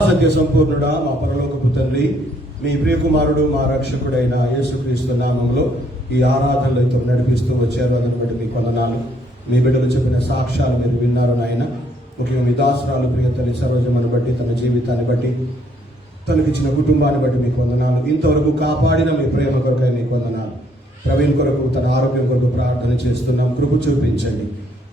సత్య సంపూర్ణుడా, మా పరలోకపు తండ్రి, మీ ప్రియకుమారుడు మా రక్షకుడైన యేసుక్రీస్తు నామములో ఈ ఆరాధనలతో నడిపిస్తూ వచ్చారు. అదని బట్టి మీకు వందనాలు. మీ బిడ్డలు చెప్పిన సాక్ష్యాలు మీరు విన్నారు నాయన. ముఖ్యంగా మీ దాసురాలు ప్రియతని సరోజమని బట్టి, తన జీవితాన్ని బట్టి, తనకిచ్చిన కుటుంబాన్ని బట్టి మీకు వందనాలు. ఇంతవరకు కాపాడిన మీ ప్రేమ కొరకై మీకు వందనాలు. ప్రవీణ్ కొరకు, తన ఆరోగ్యం కొరకు ప్రార్థన చేస్తున్నాం. కృప చూపించండి,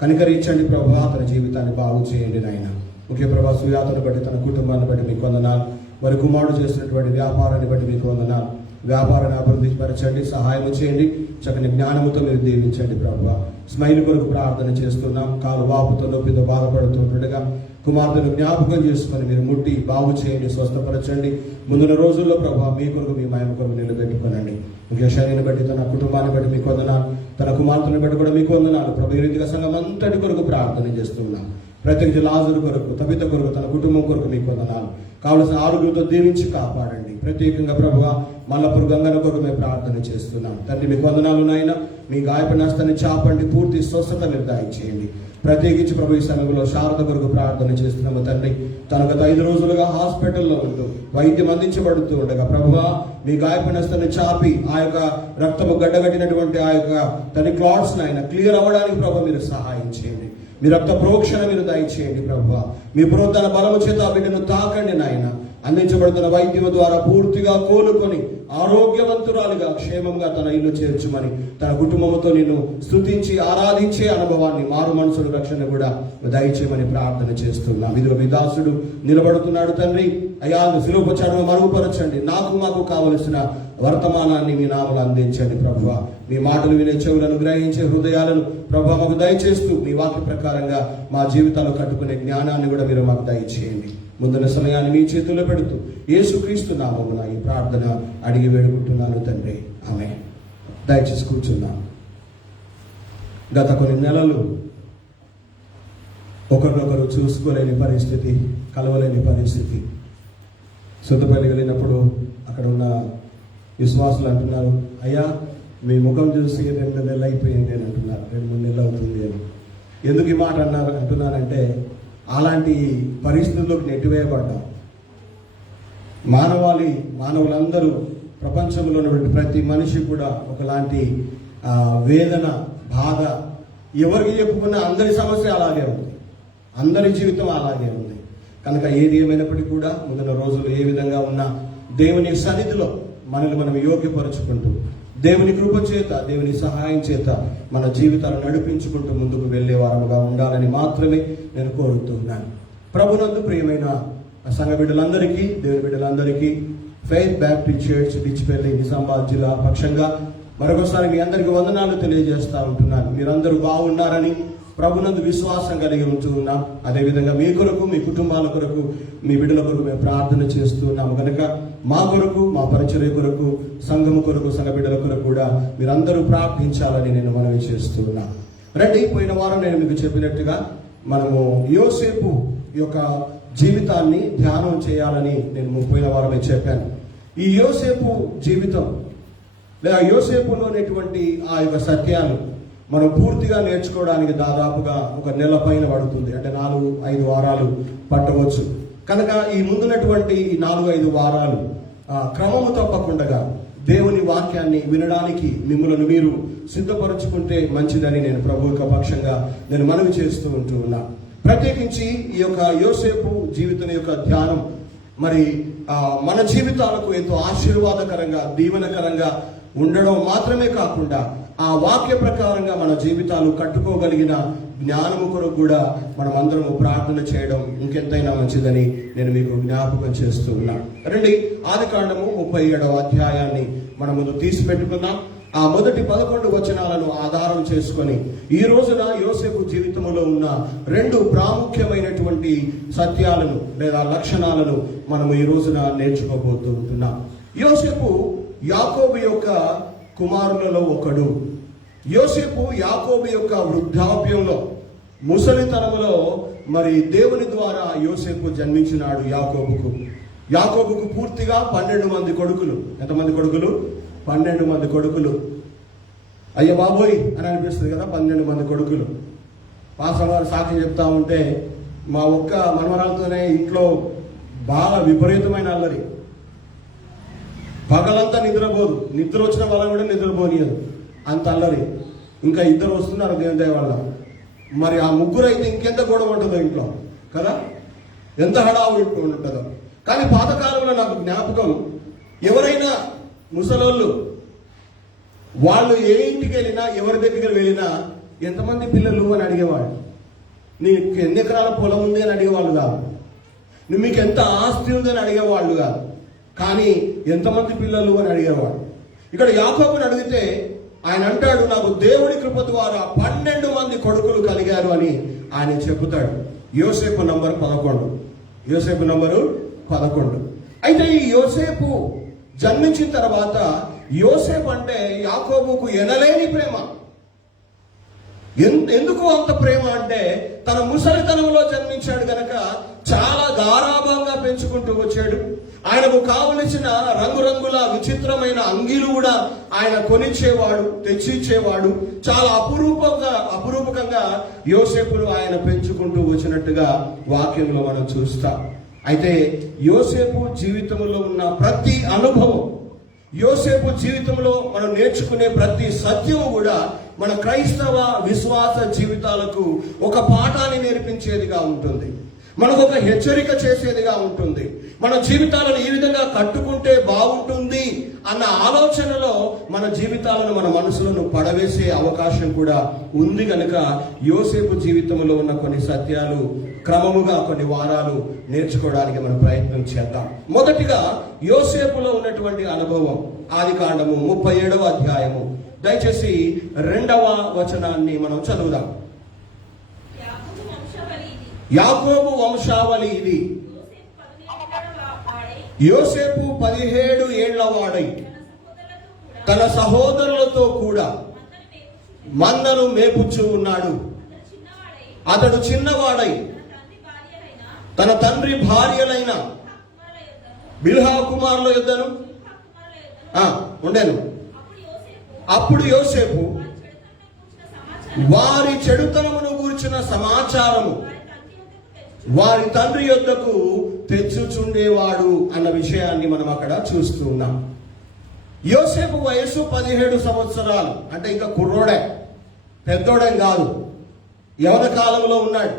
కనికరించండి ప్రభువా. తన జీవితాన్ని బాగు చేయండి నాయన. ముఖ్య ప్రభా, సుయాతను బట్టి, తన కుటుంబాన్ని బట్టి మీకు వందనాలు. వారి కుమారుడు చేసినటువంటి వ్యాపారాన్ని బట్టి మీకు వందనాలు. వ్యాపారాన్ని అభివృద్ధి పరచండి, సహాయం చేయండి, చక్కని జ్ఞానముతో మీరు దీవించండి ప్రభువా. స్మైల్ కొరకు ప్రార్థన చేస్తున్నాం. కాలు వాపుతో, నొప్పితో బాధపడుతుండగా కుమార్తెను జ్ఞాపకం చేసుకొని మీరు ముట్టి బాగు చేయండి, స్వస్థపరచండి. ముందున్న రోజుల్లో ప్రభావ మీ కొరకు, మీ మహిమ కొరకు నిలబెట్టుకోనండి. ముఖ్య శరీరాన్ని బట్టి, తన కుటుంబాన్ని బట్టి మీకు వందనాలు. తన కుమార్తెను బట్టి కూడా మీకు వందనాలు ప్రభు. ఈ రీతిగా సంఘం అంతటి కొరకు ప్రార్థన చేస్తున్నాం. ప్రత్యేకించి లాజరు కొరకు, తబిత కొరకు, తన కుటుంబం కొరకు మీకు వందనాలు. కావలసిన ఆరోగ్యంతో దీవించి కాపాడండి. ప్రత్యేకంగా ప్రభువా, మల్లపురు గంగన కొరకు మేము ప్రార్థన చేస్తున్నాం. తండ్రి మీకు వందనాలు నాయన. మీ గాయపడిన హస్తాన్ని చాపండి, పూర్తి స్వస్థత నిర్దాయం చేయండి. ప్రత్యేకించి ప్రభు, ఈ సమయంలో శారద కొరకు ప్రార్థన చేస్తున్నాము తండ్రి. తను గత 5 రోజులుగా హాస్పిటల్లో ఉంటూ వైద్యం అందించబడుతూ ఉండగా ప్రభువా, మీ గాయపడిన హస్తాన్ని చాపి ఆ యొక్క రక్తము గడ్డగట్టినటువంటి ఆ యొక్క తన క్లాట్స్ నాయన క్లియర్ అవ్వడానికి ప్రభు మీరు సహాయం చేయండి. మీ రక్త ప్రోక్షణ మీరు దయచేయండి ప్రభువా. మీ పునరుద్ధరణ బలము చేత ఆ బిడ్డను తాకండి నాయన. అందించబడుతున్న వైద్యం ద్వారా పూర్తిగా కోలుకొని ఆరోగ్యవంతురాలుగా క్షేమంగా తన ఇల్లు చేర్చుమని, తన కుటుంబంతో నేను స్తుతించి ఆరాధించే అనుభవాన్ని, మారు మనసుడు రక్షణ కూడా దయచేయమని ప్రార్థన చేస్తున్నాం. ఇదిగో మీ దాసుడు నిలబడుతున్నాడు తండ్రి. అయ్యా, శిలువపచారును మరుగుపరచండి. మాకు కావలసిన వర్తమానాన్ని మీ నామలు అందించండి ప్రభువా. మీ మాటలు వినే చెవులను, గ్రహించే హృదయాలను ప్రభువా మాకు దయచేస్తూ, మీ వాక్య ప్రకారంగా మా జీవితాలు కట్టుకునే జ్ఞానాన్ని కూడా మీరు మాకు దయచేయండి. ముందున్న సమయాన్ని మీ చేతుల్లో పెడుతూ యేసుక్రీస్తు నామమున ఈ ప్రార్థన అడిగి వేడుకుంటున్నాను తండ్రి, ఆమేన్. దయచేసి కూర్చున్నాం. గత కొన్ని నెలలు ఒకరినొకరు చూసుకోలేని పరిస్థితి, కలవలేని పరిస్థితి. సొంతపల్లి వెళ్ళినప్పుడు అక్కడ ఉన్న విశ్వాసులు అంటున్నారు, అయ్యా మీ ముఖం చూసి 2 నెలలు అయిపోయింది అని అంటున్నారు. 2-3 నెలలు అవుతుంది అని. ఎందుకు ఈ మాట అంటున్నారంటే, అలాంటి పరిస్థితుల్లోకి నెట్టివేయబడ్డాం. మానవులందరూ, ప్రపంచంలో ఉన్నటువంటి ప్రతి మనిషి కూడా ఒకలాంటి వేదన, బాధ, ఎవరికి చెప్పుకున్నా అందరి సమస్య అలాగే ఉంది, అందరి జీవితం అలాగే ఉంది. కనుక ఏది ఏమైనప్పటికీ కూడా ముందున్న రోజులు ఏ విధంగా ఉన్నా దేవుని సన్నిధిలో మనల్ని మనం యోగ్యపరుచుకుంటూ, దేవుని కృప చేత, దేవుని సహాయం చేత మన జీవితాలను నడిపించుకుంటూ ముందుకు వెళ్లే వారముగా ఉండాలని మాత్రమే నేను కోరుతున్నాను. ప్రభునందు ప్రియమైన సంఘ బిడ్డలందరికీ, దేవుని బిడ్డలందరికీ ఫెయిత్ బ్యాప్టిస్ట్ చర్చ్ బిచ్పల్లి, నిజామాబాద్ జిల్లా పక్షంగా మరొకసారి మీ అందరికీ వందనాలు తెలియజేస్తా ఉంటున్నాను. మీరందరూ బాగున్నారని ప్రభునందు విశ్వాసం కలిగి ఉంటున్నాం. అదేవిధంగా మీ కొరకు, మీ కుటుంబాల కొరకు, మీ బిడ్డల కొరకు మేము ప్రార్థన చేస్తున్నాము. కనుక మా కొరకు, మా పరిచర్య కొరకు, సంఘము కొరకు, సంఘ బిడ్డల కొరకు కూడా మీరందరూ ప్రార్థించాలని నేను మనవి చేస్తున్నా. రండి, పోయిన వారం నేను మీకు చెప్పినట్టుగా మనము యోసేపు యొక్క జీవితాన్ని ధ్యానం చేయాలని నేను పోయిన వారమే చెప్పాను. ఈ యోసేపు జీవితం లేదా యోసేపులోనేటువంటి ఆ యొక్క సత్యాలు మనం పూర్తిగా నేర్చుకోవడానికి దాదాపుగా 1 నెల పైన పడుతుంది. అంటే 4-5 వారాలు పట్టవచ్చు. కనుక ఈ ముందున్నటువంటి ఈ 4-5 వారాలు క్రమము తప్పకుండా దేవుని వాక్యాన్ని వినడానికి మిమ్మల్ని మీరు సిద్ధపరచుకుంటే మంచిదని నేను ప్రభు యొక్క పక్షంగా నేను మనవి చేస్తూ ఉంటున్నా. ప్రత్యేకించి ఈ యొక్క యోసేపు జీవితం యొక్క ధ్యానం మరి మన జీవితాలకు ఎంతో ఆశీర్వాదకరంగా, దీవెనకరంగా ఉండడం మాత్రమే కాకుండా ఆ వాక్య ప్రకారంగా మన జీవితాలు కట్టుకోగలిగిన జ్ఞానము కొరకు కూడా మనం అందరము ప్రార్థన చేయడం ఇంకెంతైనా మంచిదని నేను మీకు జ్ఞాపకం చేస్తూ ఉన్నాను. రండి, ఆదికాండము 37వ అధ్యాయాన్ని మన ముందు తీసి పెట్టుకుందాం. ఆ మొదటి 11 వచనాలను ఆధారం చేసుకొని ఈ రోజున యోసేపు జీవితంలో ఉన్న 2 ప్రాముఖ్యమైనటువంటి సత్యాలను లేదా లక్షణాలను మనము ఈ రోజున నేర్చుకోబోతూ ఉంటున్నాం. యోసేపు యాకోబు యొక్క కుమారులలో ఒకడు. యోసేపు యాకోబు యొక్క వృద్ధాప్యంలో, ముసలితనములో మరి దేవుని ద్వారా యోసేపు జన్మించినాడు. యాకోబుకు పూర్తిగా 12 మంది కొడుకులు. ఎంతమంది కొడుకులు? 12 మంది కొడుకులు. అయ్య బాబోయ్ అని అనిపిస్తుంది కదా, 12 మంది కొడుకులు. పాస్టర్ గారు సాక్షి చెప్తా ఉంటే మా ఒక్క మనవరాలతోనే ఇంట్లో బాగా విపరీతమైన అల్లరి. పగలంతా నిద్రపోదు, నిద్ర వచ్చిన వాళ్ళని కూడా నిద్రపోనియదు, అంత అల్లరి. ఇంకా ఇద్దరు వస్తున్నారు దేవుని దయ వల్ల. మరి ఆ ముగ్గురు అయితే ఇంకెంత గొడవ ఉంటుందో ఇంట్లో కదా, ఎంత హడావుడి ఉంటుందో. కానీ పాతకాలంలో నాకు జ్ఞాపకం, ఎవరైనా ముసలోళ్ళు వాళ్ళు ఏ ఇంటికి వెళ్ళినా, ఎవరి దగ్గరికి వెళ్ళినా ఎంతమంది పిల్లలు అని అడిగేవాళ్ళు. నీకు ఎన్ని ఎకరాల పొలం ఉంది అని అడిగేవాళ్ళు కాదు, నువ్వు మీకు ఎంత ఆస్తి ఉంది అని అడిగేవాళ్ళు కాదు, కానీ ఎంతమంది పిల్లలు అని అడిగేవాడు. ఇక్కడ యాకోబుని అడిగితే ఆయన అంటాడు, నాకు దేవుడి కృప ద్వారా 12 మంది కొడుకులు కలిగారు అని ఆయన చెబుతాడు. యోసేపు నంబరు 11. యోసేపు నంబరు 11. అయితే ఈ యోసేపు జన్మించిన తర్వాత యోసేపు అంటే యాకోబుకు ఎనలేని ప్రేమ. ఎందుకు అంత ప్రేమ అంటే తన ముసలితనంలో జన్మించాడు కనుక చాలా గారాభంగా పెంచుకుంటూ వచ్చాడు. ఆయనకు కావలసిన రంగురంగుల విచిత్రమైన అంగీలు కూడా ఆయన కొనిచ్చేవాడు, తెచ్చిచ్చేవాడు. చాలా అపురూపకంగా యోసేపును ఆయన పెంచుకుంటూ వచ్చినట్టుగా వాక్యంలో మనం చూస్తాం. అయితే యోసేపు జీవితంలో ఉన్న ప్రతి అనుభవం, యోసేపు జీవితంలో మనం నేర్చుకునే ప్రతి సత్యము కూడా మన క్రైస్తవ విశ్వాస జీవితాలకు ఒక పాఠాన్ని నేర్పించేదిగా ఉంటుంది, మనకు ఒక హెచ్చరిక చేసేదిగా ఉంటుంది. మన జీవితాలను ఈ విధంగా కట్టుకుంటే బాగుంటుంది అన్న ఆలోచనలో మన జీవితాలను, మన మనసులను పడవేసే అవకాశం కూడా ఉంది. కనుక యోసేపు జీవితంలో ఉన్న కొన్ని సత్యాలు క్రమముగా కొన్ని వారాలు నేర్చుకోవడానికి మనం ప్రయత్నం చేద్దాం. మొదటిగా యోసేపులో ఉన్నటువంటి అనుభవం, ఆదికాండము 37వ అధ్యాయము. దయచేసి 2వ వచనాన్ని మనం చదువుదాం. యాకోబు వంశావళి ఇది. యోసేపు 17 ఏళ్ల వాడై తన సహోదరులతో కూడా మందను మేపుచ్చు ఉన్నాడు. అతడు చిన్నవాడై తన తండ్రి భార్యలైన బిల్హా కుమారుల యొద్దను ఉండెను. అప్పుడు యోసేపు వారి చెడుతనమును గూర్చిన సమాచారము వారి తండ్రి యొద్దకు తెచ్చుచుండేవాడు అన్న విషయాన్ని మనం అక్కడ చూస్తూ ఉన్నాం. యోసేపు వయసు 17 సంవత్సరాలు, అంటే ఇంకా కుర్రోడే, పెద్దోడేం కాదు, యవన కాలంలో ఉన్నాడు.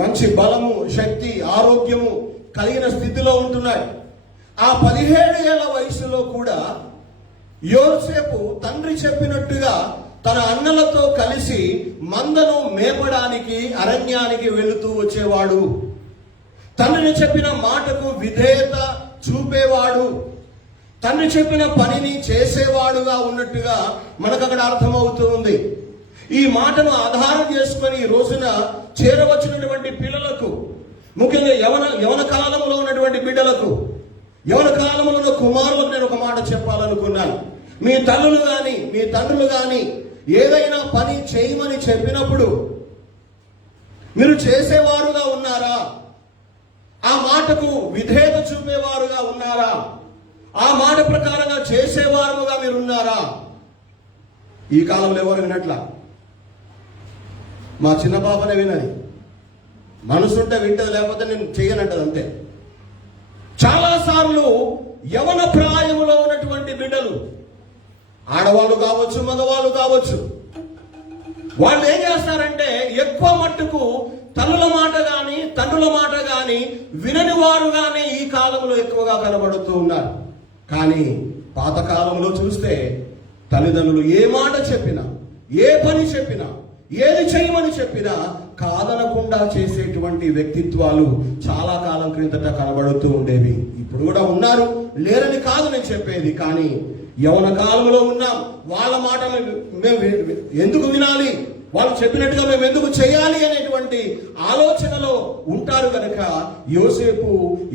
మంచి బలము, శక్తి, ఆరోగ్యము కలిగిన స్థితిలో ఉంటున్నాడు. ఆ 17 ఏళ్ల వయసులో కూడా యోసేపు తండ్రి చెప్పినట్టుగా తన అన్నలతో కలిసి మందను మేపడానికి అరణ్యానికి వెళుతూ వచ్చేవాడు. తండ్రిని చెప్పిన మాటకు విధేయత చూపేవాడు, తండ్రి చెప్పిన పనిని చేసేవాడుగా ఉన్నట్టుగా మనకు అక్కడ అర్థమవుతూ ఉంది. ఈ మాటను ఆధారం చేసుకొని ఈ రోజున చేరవచ్చినటువంటి పిల్లలకు, ముఖ్యంగా యవన కాలంలో ఉన్నటువంటి బిడ్డలకు, యవన కాలంలో ఉన్న కుమారులకు నేను ఒక మాట చెప్పాలనుకున్నాను. మీ తల్లులు గాని, మీ తండ్రులు గాని ఏదైనా పని చేయమని చెప్పినప్పుడు మీరు చేసేవారుగా ఉన్నారా? ఆ మాటకు విధేయత చూపేవారుగా ఉన్నారా? ఆ మాట ప్రకారంగా చేసేవారుగా మీరు ఉన్నారా? ఈ కాలంలో ఎవరు వినట్లా. మా చిన్న పాపనే వినది, మనసుంటే వింటది, లేకపోతే నేను చేయనంటది అంతే. చాలాసార్లు యవన ప్రాయములో ఉన్నటువంటి బిడ్డలు, ఆడవాళ్ళు కావచ్చు, మగవాళ్ళు కావచ్చు, వాళ్ళు ఏం చేస్తారంటే ఎక్కువ మట్టుకు తల్లుల మాట గాని తండ్రుల మాట గాని వినని వారు గాని ఈ కాలంలో ఎక్కువగా కనబడుతూ ఉన్నారు. కానీ పాతకాలంలో చూస్తే తల్లిదండ్రులు ఏ మాట చెప్పినా, ఏ పని చెప్పినా, ఏది చేయమని చెప్పినా కాదనకుండా చేసేటువంటి వ్యక్తిత్వాలు చాలా కాలం క్రిందట కనబడుతూ ఉండేవి. ఇప్పుడు కూడా ఉన్నారు, లేరని కాదు నేను చెప్పేది. కానీ యవన కాలంలో ఉన్నాం, వాళ్ళ మాట మేము ఎందుకు వినాలి, వాళ్ళు చెప్పినట్టుగా మేము ఎందుకు చేయాలి అనేటువంటి ఆలోచనలో ఉంటారు. కనుక యోసేపు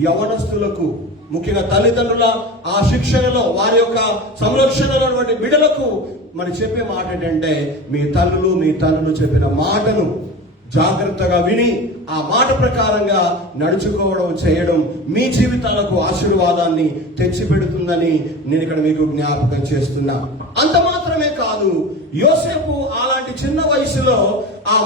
యవనస్తులకు, ముఖ్యంగా తల్లిదండ్రుల ఆ శిక్షణలో, వారి యొక్క సంరక్షణలో ఉన్నటువంటి బిడ్డలకు మరి చెప్పే మాట ఏంటంటే, మీ తల్లులు చెప్పిన మాటను జాగ్రత్తగా విని ఆ మాట ప్రకారంగా నడుచుకోవడం, చేయడం మీ జీవితాలకు ఆశీర్వాదాన్ని తెచ్చిపెడుతుందని నేను ఇక్కడ మీకు జ్ఞాపకం చేస్తున్నా. అంత మాత్రమే కాదు, యోసేపు అలాంటి చిన్న వయసులో ఆ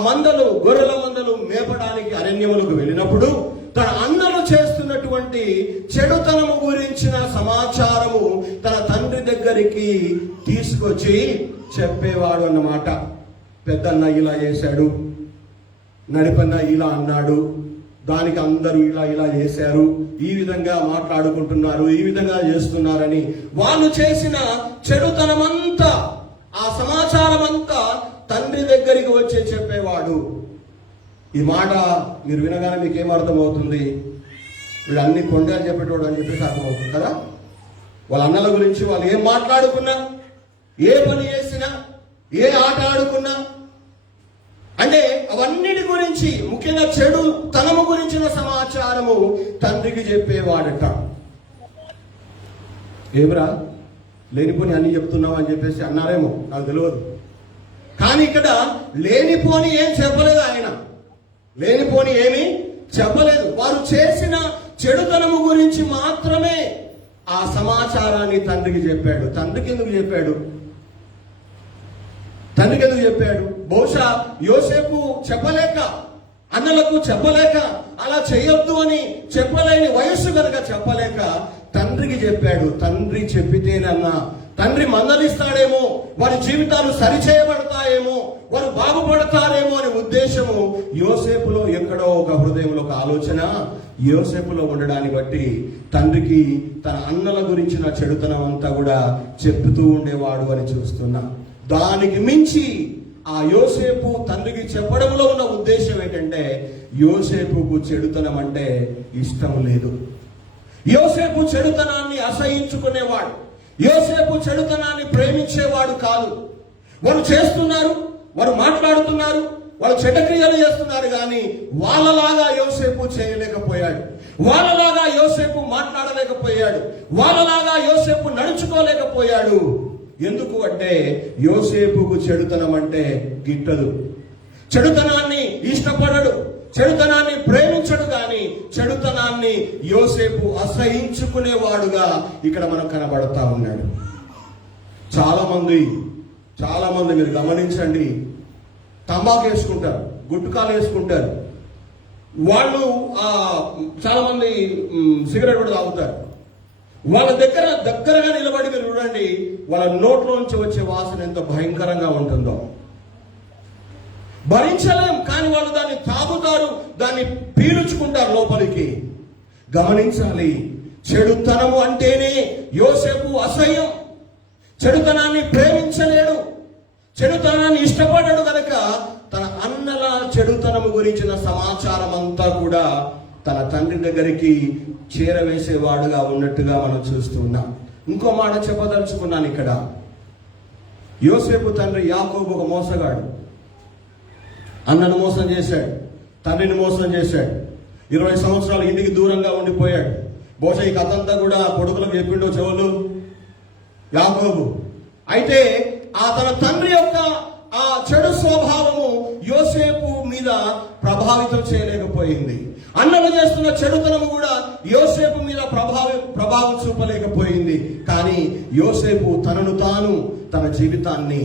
గొర్రెల మందలు మేపడానికి అరణ్యములకు వెళ్ళినప్పుడు తన అన్నలు చేస్తున్నటువంటి ఉన్నటువంటి చెడుతనము గురించిన సమాచారము తన తండ్రి దగ్గరికి తీసుకొచ్చి చెప్పేవాడు అన్నమాట. పెద్దన్న ఇలా చేశాడు, నడిపన్న ఇలా అన్నాడు, దానికి అందరూ ఇలా ఇలా చేశారు, ఈ విధంగా మాట్లాడుకుంటున్నారు, ఈ విధంగా చేస్తున్నారని వాళ్ళు చేసిన చెడుతనమంతా, ఆ సమాచారం అంతా తండ్రి దగ్గరికి వచ్చి చెప్పేవాడు. ఈ మాట మీరు వినగానే మీకు ఏం అర్థమవుతుంది? వీడు అన్ని కొండలు చెప్పేటోడు అని చెప్పేసి అర్థమవుతుంది కదా. వాళ్ళ అన్నల గురించి వాళ్ళు ఏం మాట్లాడుకున్నా, ఏ పని చేసినా, ఏ ఆట ఆడుకున్నా, అంటే అవన్నిటి గురించి, ముఖ్యంగా చెడు తనము గురించిన సమాచారము తండ్రికి చెప్పేవాడట. ఏమిరా లేనిపోని అన్ని చెప్తున్నావు అని చెప్పేసి అన్నారేమో, నాకు తెలియదు. కానీ ఇక్కడ లేనిపోని ఏం చెప్పలేదు ఆయన, లేనిపోని ఏమీ చెప్పలేదు. వారు చేసిన చెడుతనము గురించి మాత్రమే ఆ సమాచారాన్ని తండ్రికి చెప్పాడు. తండ్రికి ఎందుకు చెప్పాడు? బహుశా యోసేపు చెప్పలేక, అన్నలకు చెప్పలేక, అలా చేయొద్దు అని చెప్పలేని వయస్సు కనుక చెప్పలేక తండ్రికి చెప్పాడు. తండ్రి చెప్పితేనన్నా తండ్రి మందలిస్తాడేమో, వారి జీవితాలు సరిచేయబడతాయేమో, వారు బాగుపడతారేమో అనే ఉద్దేశము యోసేపులో ఎక్కడో ఒక హృదయంలో ఒక ఆలోచన యోసేపులో ఉండడాన్ని బట్టి తండ్రికి తన అన్నల గురించిన చెడుతనం అంతా కూడా చెప్తూ ఉండేవాడు అని చూస్తున్నా. దానికి మించి ఆ యోసేపు తండ్రికి చెప్పడంలో ఉన్న ఉద్దేశం ఏంటంటే, యోసేపుకు చెడుతనం అంటే ఇష్టం లేదు. యోసేపు చెడుతనాన్ని అసహించుకునేవాడు. యోసేపు చెడుతనాన్ని ప్రేమించేవాడు కాదు. వారు చేస్తున్నారు, వారు మాట్లాడుతున్నారు, వాళ్ళు చెడ్డక్రియలు చేస్తున్నారు, కానీ వాళ్ళలాగా యోసేపు చేయలేకపోయాడు, వాళ్ళలాగా యోసేపు మాట్లాడలేకపోయాడు, వాళ్ళలాగా యోసేపు నడుచుకోలేకపోయాడు. ఎందుకు అంటే యోసేపుకు చెడుతనం అంటే గిట్టదు. చెడుతనాన్ని ఇష్టపడడు, చెడుతనాన్ని ప్రేమించడు, కానీ చెడుతనాన్ని యోసేపు అసహించుకునేవాడుగా ఇక్కడ మనం కనబడతా ఉన్నాడు. చాలా మంది మీరు గమనించండి, తంబాకు వేసుకుంటారు, గుట్కాలు వేసుకుంటారు, వాళ్ళు చాలా మంది సిగరెట్ కూడా తాగుతారు. వాళ్ళ దగ్గరగా నిలబడి మీరు చూడండి, వాళ్ళ నోట్లోంచి వచ్చే వాసన ఎంత భయంకరంగా ఉంటుందో భరించలేం. కానీ వాళ్ళు దాన్ని తాగుతారు, దాన్ని పీల్చుకుంటారు లోపలికి. గమనించాలి, చెడుతనము అంటేనే యోసేపు అసహ్యం. చెడుతనాన్ని ప్రేమించలేడు, చెడుతనాన్ని ఇష్టపడ్డాడు కనుక తన అన్నల చెడుతనము గురించిన సమాచారం అంతా కూడా తన తండ్రి దగ్గరికి చేరవేసేవాడుగా ఉన్నట్టుగా మనం చూస్తున్నాం. ఇంకో మాట చెప్పదలుచుకున్నాను ఇక్కడ. యోసేపు తండ్రి యాకోబు ఒక మోసగాడు. అన్నను మోసం చేశాడు, తండ్రిని మోసం చేశాడు. 20 సంవత్సరాలు ఇంటికి దూరంగా ఉండిపోయాడు. బహుశా ఈ కథంతా కూడా కొడుకులకు చెప్పిండో చెవులు యాకోబు. అయితే తన తండ్రి యొక్క ఆ చెడు స్వభావము యోసేపు మీద ప్రభావితం చేయలేకపోయింది. అన్నలు చేస్తున్న చెడుతనము కూడా యోసేపు మీద ప్రభావం చూపలేకపోయింది. కానీ యోసేపు తనను తాను, తన జీవితాన్ని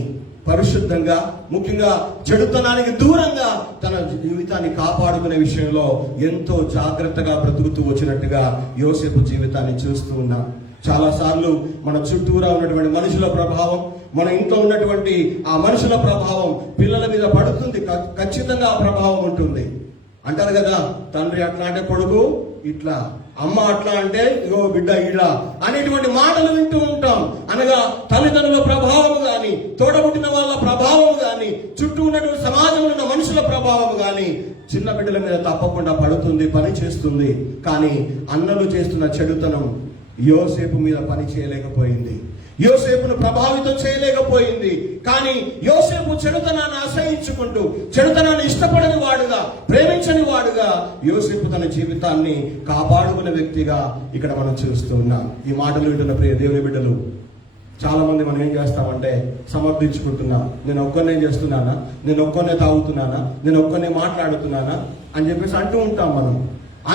పరిశుద్ధంగా, ముఖ్యంగా చెడుతనానికి దూరంగా తన జీవితాన్ని కాపాడుకునే విషయంలో ఎంతో జాగ్రత్తగా బ్రతుకుతూ వచ్చినట్టుగా యోసేపు జీవితాన్ని చూస్తూ ఉన్నాం. చాలా సార్లు మన చుట్టూరా ఉన్నటువంటి మనుషుల ప్రభావం, మన ఇంట్లో ఉన్నటువంటి ఆ మనుషుల ప్రభావం పిల్లల మీద పడుతుంది. ఖచ్చితంగా ఆ ప్రభావం ఉంటుంది. అంటారు కదా, తండ్రి అట్లా అంటే కొడుకు ఇట్లా, అమ్మ అట్లా అంటే ఇగో బిడ్డ ఇలా అనేటువంటి మాటలు వింటూ ఉంటాం. అనగా తల్లిదండ్రుల ప్రభావం కానీ, తోడబుట్టిన వాళ్ళ ప్రభావం కానీ, చుట్టూ ఉన్నటువంటి సమాజంలో ఉన్న మనుషుల ప్రభావం కానీ చిన్న బిడ్డల మీద తప్పకుండా పడుతుంది, పని చేస్తుంది. కానీ అన్నలు చేస్తున్న చెడుతనం యోసేపు మీద పని చేయలేకపోయింది, యోసేపును ప్రభావితం చేయలేకపోయింది. కానీ యోసేపు చెడుతనాన్ని అసహించుకుంటూ, చెడుతనాన్ని ఇష్టపడని వాడుగా, ప్రేమించని వాడుగా యోసేపు తన జీవితాన్ని కాపాడుకునే వ్యక్తిగా ఇక్కడ మనం చూస్తూ ఉన్నాం. ఈ మాటలు వింటున్న ప్రియ దేవుని బిడ్డలు, చాలా మంది మనం ఏం చేస్తామంటే సమర్థించుకుంటున్నా, నేను ఒక్కనే చేస్తున్నానా, నేను ఒక్కనే తాగుతున్నానా, నేను ఒక్కనే మాట్లాడుతున్నానా అని చెప్పేసి అంటూ ఉంటాం. మనం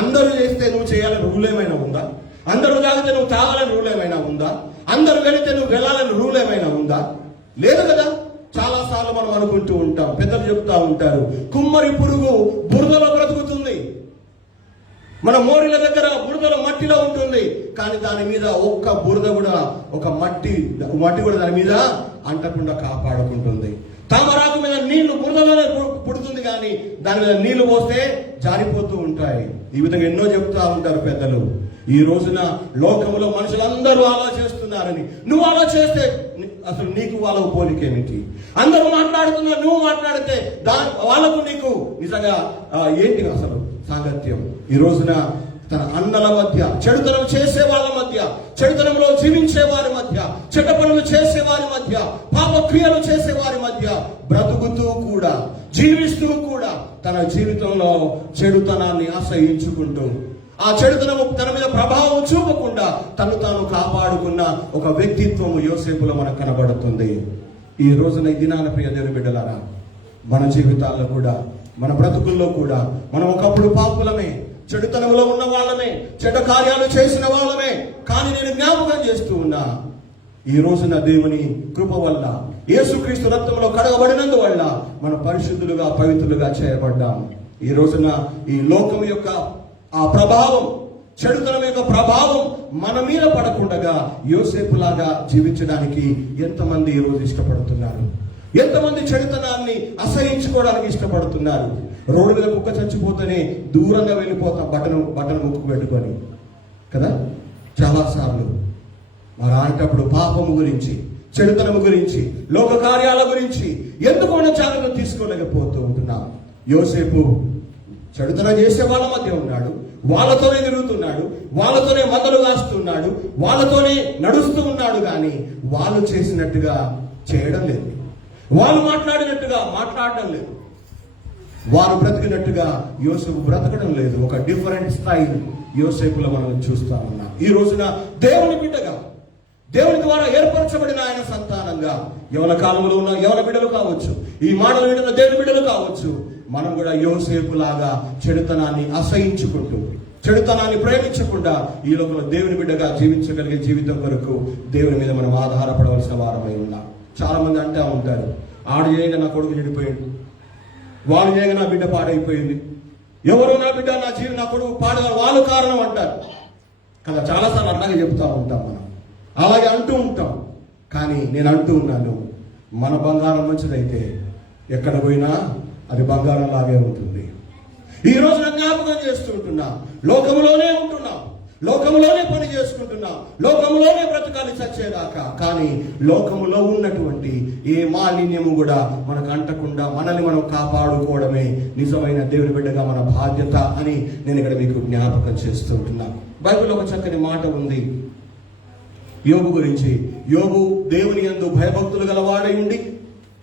అందరూ చేస్తే నువ్వు చేయాలని రూల్ ఏమైనా ఉందా? అందరూ తాగితే నువ్వు తాగాలని రూల్ ఏమైనా ఉందా? అందరూ వెళితే నువ్వు వెళ్ళాలని రూల్ ఏమైనా ఉందా? లేదు కదా. చాలా సార్లు మనం అనుకుంటూ ఉంటాం, పెద్దలు చెప్తా ఉంటారు, కుమ్మరి పురుగు బురదలో బ్రతుకుతుంది. మన మోరీల దగ్గర బురదలో మట్టిలో ఉంటుంది, కానీ దాని మీద ఒక్క బురద కూడా, ఒక మట్టి కూడా దాని మీద అంటకుండా కాపాడుకుంటుంది. తామరాకు మీద నీళ్లు బురదలోనే పుడుతుంది, కానీ దాని మీద నీళ్లు పోస్తే జారిపోతూ ఉంటాయి. ఈ విధంగా ఎన్నో చెప్తా ఉంటారు పెద్దలు. ఈ రోజున లోకంలో మనుషులందరూ అలా చేస్తున్నారని, నువ్వు అలా చేస్తే అసలు నీకు వాళ్ళకు పోలికేమిటి? అందరూ మాట్లాడుతున్నా, నువ్వు మాట్లాడితే వాళ్ళకు నీకు నిజంగా ఏంటి అసలు సాంగత్యం? ఈ రోజున తన అన్నల మధ్య, చెడుతనం చేసే వాళ్ళ మధ్య, చెడుతనంలో జీవించే వారి మధ్య, చెడ్డ పనులు చేసే వారి మధ్య, పాప క్రియలు చేసే వారి మధ్య బ్రతుకుతూ కూడా, జీవిస్తూ కూడా తన జీవితంలో చెడుతనాన్ని ఆశ్రయించుకుంటూ, ఆ చెడుతనము తన మీద ప్రభావం చూపకుండా తను తాను కాపాడుకున్న ఒక వ్యక్తిత్వము యోసేపులో మనకు కనబడుతుంది. ఈ రోజున ఈ దినాన ప్రియ దేవుని బిడ్డలారా, మన జీవితాల్లో కూడా, మన బ్రతుకుల్లో కూడా మనం ఒకప్పుడు పాపులమే, చెడుతనంలో ఉన్న వాళ్ళమే, చెడ్డ కార్యాలు చేసిన వాళ్ళమే. కానీ నేను జ్ఞాపకం చేస్తూ ఉన్నా, ఈ రోజున దేవుని కృప వల్ల, యేసుక్రీస్తు రక్తంలో కడగబడినందువల్ల మనం పరిశుద్ధులుగా, పవిత్రులుగా చేయబడ్డాం. ఈ రోజున ఈ లోకం యొక్క ఆ ప్రభావం, చెడుతనం యొక్క ప్రభావం మన మీద పడకుండా యోసేపులాగా జీవించడానికి ఎంతమంది ఈ రోజు ఇష్టపడుతున్నారు? ఎంతమంది చెడుతనాన్ని అసహించుకోవడానికి ఇష్టపడుతున్నారు? రోడ్డు మీద కుక్క చచ్చిపోతేనే దూరంగా వెళ్ళిపోతాం, బట్టను ముక్కు పెట్టుకొని కదా. చాలా సార్లు మరి అలాంటప్పుడు పాపము గురించి, చెడుతనము గురించి, లోక కార్యాల గురించి ఎందుకు జాగ్రత్తలు తీసుకోలేకపోతూ ఉంటున్నాం. యోసేపు చెడుతనం చేసే వాళ్ళ మధ్య ఉన్నాడు, వాళ్ళతోనే తిరుగుతున్నాడు, వాళ్ళతోనే మందలు కాస్తున్నాడు, వాళ్ళతోనే నడుస్తూ ఉన్నాడు. కానీ వాళ్ళు చేసినట్టుగా చేయడం లేదు, వాళ్ళు మాట్లాడినట్టుగా మాట్లాడడం లేదు, వారు బ్రతికినట్టుగా యోసేపు బ్రతకడం లేదు. ఒక డిఫరెంట్ స్టైల్ యోసేపులో మనం చూస్తా ఉన్నాం. ఈ రోజున దేవుని బిడ్డగా, దేవుని ద్వారా ఏర్పరచబడిన ఆయన సంతానంగా, యవన కాలంలో ఉన్న యవన బిడ్డలు కావచ్చు, ఈ మాటలు వింటున్న దేవుని బిడ్డలు కావచ్చు, మనం కూడా యోసేపు లాగా చెడుతనాన్ని అసహించుకుంటూ, చెడుతనాన్ని ప్రేమించకుండా ఈ లోకంలో దేవుని బిడ్డగా జీవించగలిగే జీవితం కొరకు దేవుని మీద మనం ఆధారపడవలసిన వారమై ఉన్నాం. చాలా మంది అంటూ ఉంటారు, ఆడు చేయగా నా కొడుకు చెడిపోయాడు, వాడు చేయగా నా బిడ్డ పాడైపోయింది, ఎవరో నా బిడ్డ నా కొడుకు పాడగా వాళ్ళు కారణం అంటారు కదా. చాలాసార్లు అట్లాగే చెప్తా ఉంటాం మనం, అలాగే అంటూ ఉంటాం. కానీ నేను అంటూ ఉన్నాను, మన బంగారం మంచిదైతే ఎక్కడ పోయినా అది బంగారం లాగే ఉంటుంది. ఈ రోజు నేను జ్ఞాపకం చేస్తూ ఉంటున్నా, లోకంలోనే ఉంటున్నాం, లోకంలోనే పని చేసుకుంటున్నాం, లోకంలోనే బ్రతకాలి చచ్చేదాకా. కానీ లోకములో ఉన్నటువంటి ఏ మాలిన్యము కూడా మనకు అంటకుండా మనల్ని మనం కాపాడుకోవడమే నిజమైన దేవుని బిడ్డగా మన బాధ్యత అని నేను ఇక్కడ మీకు జ్ఞాపకం చేస్తూ ఉంటున్నాను. బైబిల్లో ఒక చక్కని మాట ఉంది యోబు గురించి. యోబు దేవుని యందు భయభక్తులు గలవాడై ఉండి,